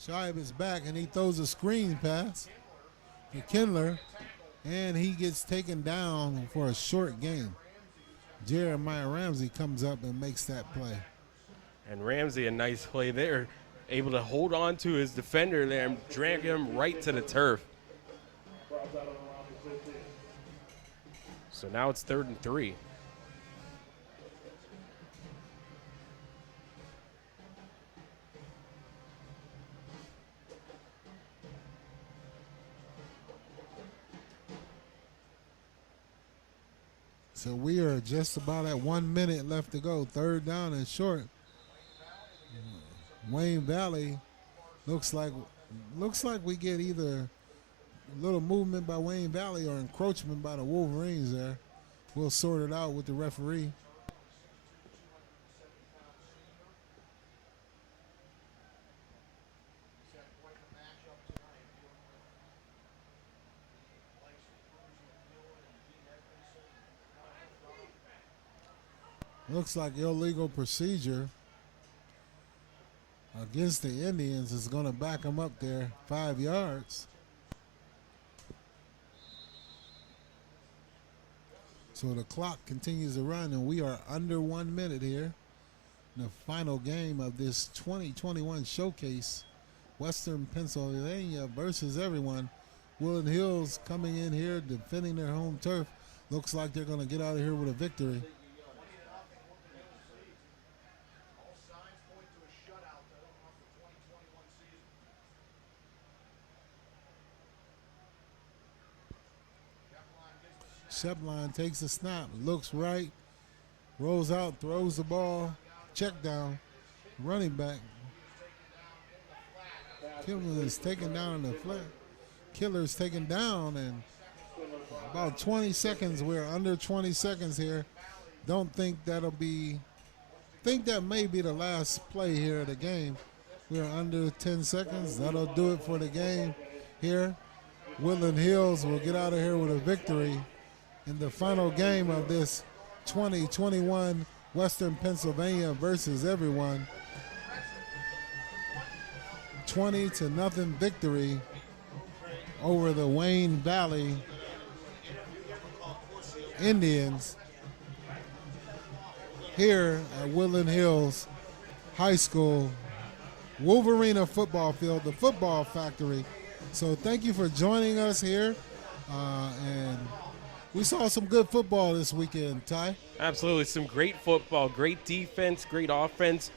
Shibe is back, and he throws a screen pass to Kindler, and he gets taken down for a short gain. Jeremiah Ramsey comes up and makes that play. And Ramsey, a nice play there, able to hold on to his defender there and drag him right to the turf. So now it's 3rd and 3. So we are just about at 1 minute left to go. 3rd down and short. Wayne Valley looks like we get either a little movement by Wayne Valley or encroachment by the Wolverines there. We'll sort it out with the referee. Looks like illegal procedure against the Indians is going to back them up there 5 yards. So the clock continues to run, and we are under 1 minute here. The final game of this 2021 showcase, Western Pennsylvania versus everyone. Woodland Hills coming in here, defending their home turf. Looks like they're going to get out of here with a victory. Shepline takes a snap, looks right, rolls out, throws the ball, check down, running back. Killer is taken down in the flat. Killer is taken down, and about 20 seconds. We're under 20 seconds here. Don't think that'll be, think that may be the last play here of the game. We're under 10 seconds. That'll do it for the game here. Woodland Hills will get out of here with a victory in the final game of this 2021 Western Pennsylvania versus everyone. 20-0 victory over the Wayne Valley Indians here at Woodland Hills High School, Wolverena football field, the football factory. So thank you for joining us here, and we saw some good football this weekend, Ty. Absolutely, some great football, great defense, great offense,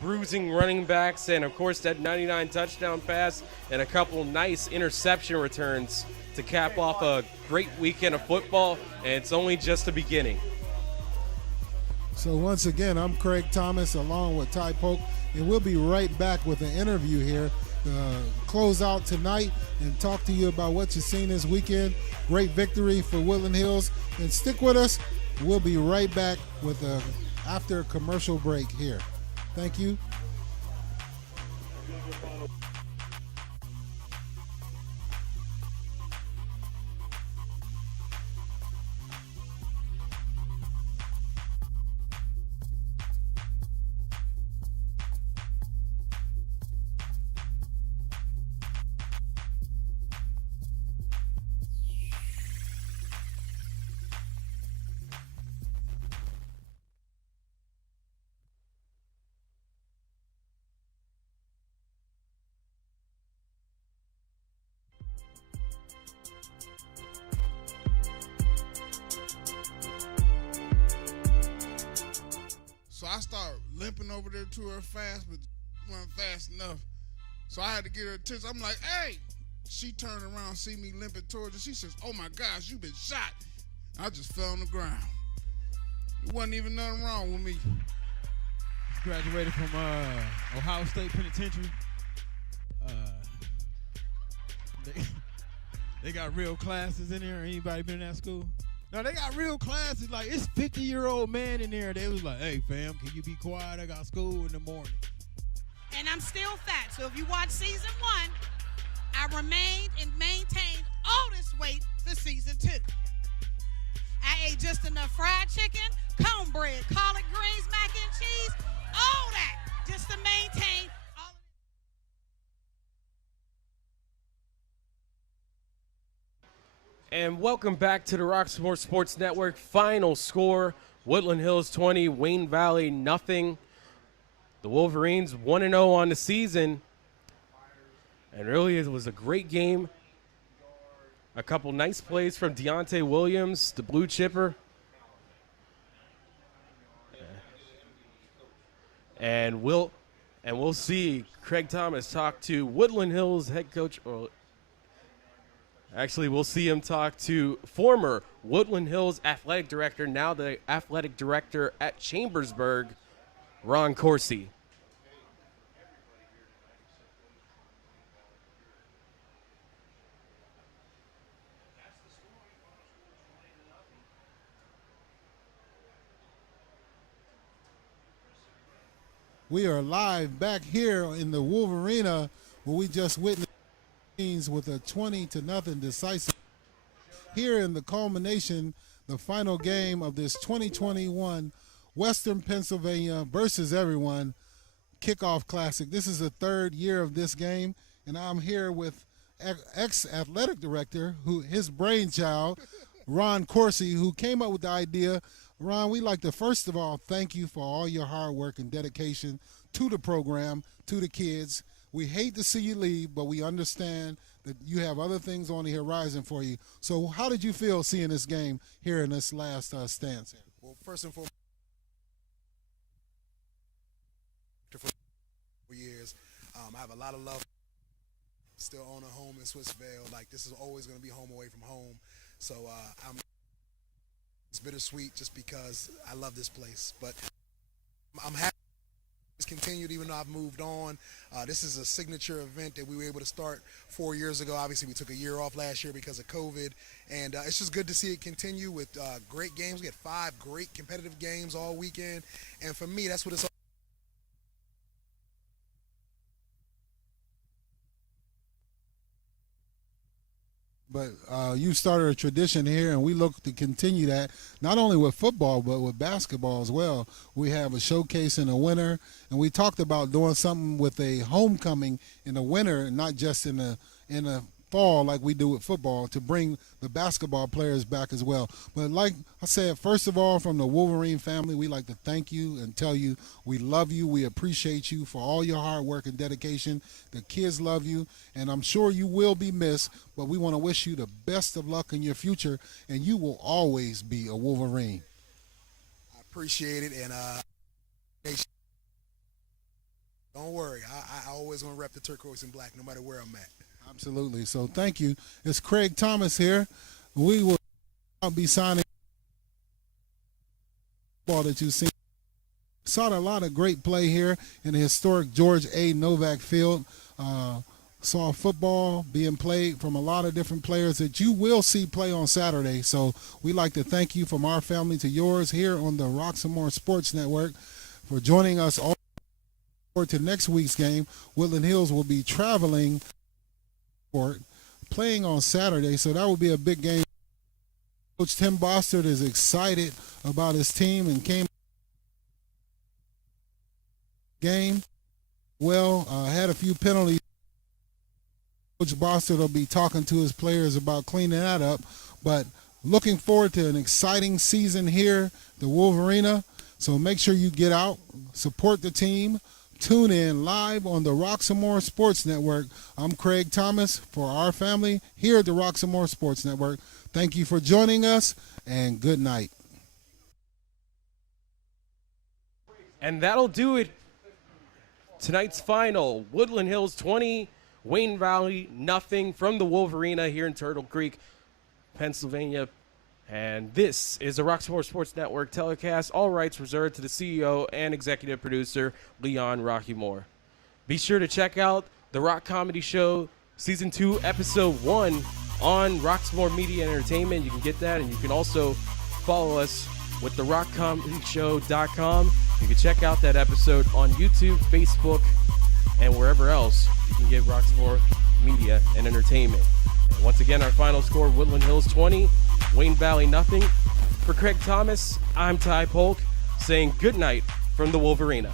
bruising running backs, and of course that 99 touchdown pass and a couple nice interception returns to cap off a great weekend of football, and it's only just the beginning. So once again, I'm Craig Thomas along with Ty Polk. and we'll be right back with an interview here to close out tonight and talk to you about what you've seen this weekend. Great victory for Woodland Hills, and stick with us. We'll be right back with after a commercial break here. Thank you. So I started limping over there to her fast, but wasn't fast enough. So I had to get her attention. I'm like, hey. She turned around, see me limping towards her. She says, oh my gosh, you've been shot. I just fell on the ground. There wasn't even nothing wrong with me. Graduated from Ohio State Penitentiary. They got real classes in there. Anybody been in that school? No, they got real classes. Like, it's 50-year-old man in there. They was like, hey, fam, can you be quiet? I got school in the morning. And I'm still fat. So if you watch season 1, I remained and maintained all this weight for season 2. I ate just enough fried chicken, cornbread, collard greens, mac and cheese, all that, just to maintain all of it. And welcome back to the Roxamore Sports Network. Final score, Woodland Hills 20, Wayne Valley nothing. The Wolverines 1-0 on the season. And really, it was a great game. A couple nice plays from Deontay Williams, the blue chipper. And we'll see Craig Thomas talk to Woodland Hills head coach. Or actually, we'll see him talk to former Woodland Hills athletic director, now the athletic director at Chambersburg, Ron Corsi. We are live back here in the Wolverena, where we just witnessed with a 20-0 decisive. Here in the culmination, the final game of this 2021 Western Pennsylvania versus everyone kickoff classic. This is the third year of this game, and I'm here with ex-athletic director, his brainchild, Ron Corsi, who came up with the idea. Ron, we'd like to first of all thank you for all your hard work and dedication to the program, to the kids. We hate to see you leave, but we understand that you have other things on the horizon for you. So how did you feel seeing this game here in this last stance? Well, first and foremost, for years, I have a lot of love. Still own a home in Swissvale. Like, this is always going to be home away from home. So it's bittersweet just because I love this place. But I'm happy it's continued even though I've moved on. This is a signature event that we were able to start 4 years ago. Obviously, we took a year off last year because of COVID. And it's just good to see it continue with great games. We had 5 great competitive games all weekend. And for me, that's what it's all. But you started a tradition here, and we look to continue that, not only with football, but with basketball as well. We have a showcase in the winter, and we talked about doing something with a homecoming in the winter, not just in the fall like we do with football, to bring the basketball players back as well. But like I said, first of all, from the Wolverine family, we like to thank you and tell you we love you. We appreciate you for all your hard work and dedication. The kids love you, and I'm sure you will be missed, but we want to wish you the best of luck in your future, and you will always be a Wolverine. I appreciate it, and don't worry. I always want to rep the turquoise and black no matter where I'm at. Absolutely. So thank you. It's Craig Thomas here. We will be signing ball that you've seen saw a lot of great play here in the historic George A. Novak Field. Saw football being played from a lot of different players that you will see play on Saturday. So we'd like to thank you from our family to yours here on the Roxamore Sports Network for joining us all forward to next week's game. Woodland Hills will be traveling for playing on Saturday, so that will be a big game. Coach Tim Bostard is excited about his team and came game well, had a few penalties. Coach Bostard will be talking to his players about cleaning that up, but looking forward to an exciting season here, the Wolverena. So make sure you get out, support the team, tune in live on the Roxamore Sports Network. I'm Craig Thomas for our family here at the Roxamore Sports Network. Thank you for joining us, and good night. And that'll do it. Tonight's final, Woodland Hills 20, Wayne Valley nothing from the Wolverena here in Turtle Creek, Pennsylvania. And this is the Roxamore Sports Network telecast. All rights reserved to the CEO and executive producer, Leon Rockymore. Be sure to check out the Rock Comedy Show Season 2, Episode 1 on Roxamore Media and Entertainment. You can get that, and you can also follow us with the rockcomedyshow.com. You can check out that episode on YouTube, Facebook, and wherever else you can get Roxamore Media and Entertainment. And once again, our final score, Woodland Hills 20, Wayne Valley nothing. For Craig Thomas, I'm Ty Polk, saying good night from the Wolverena.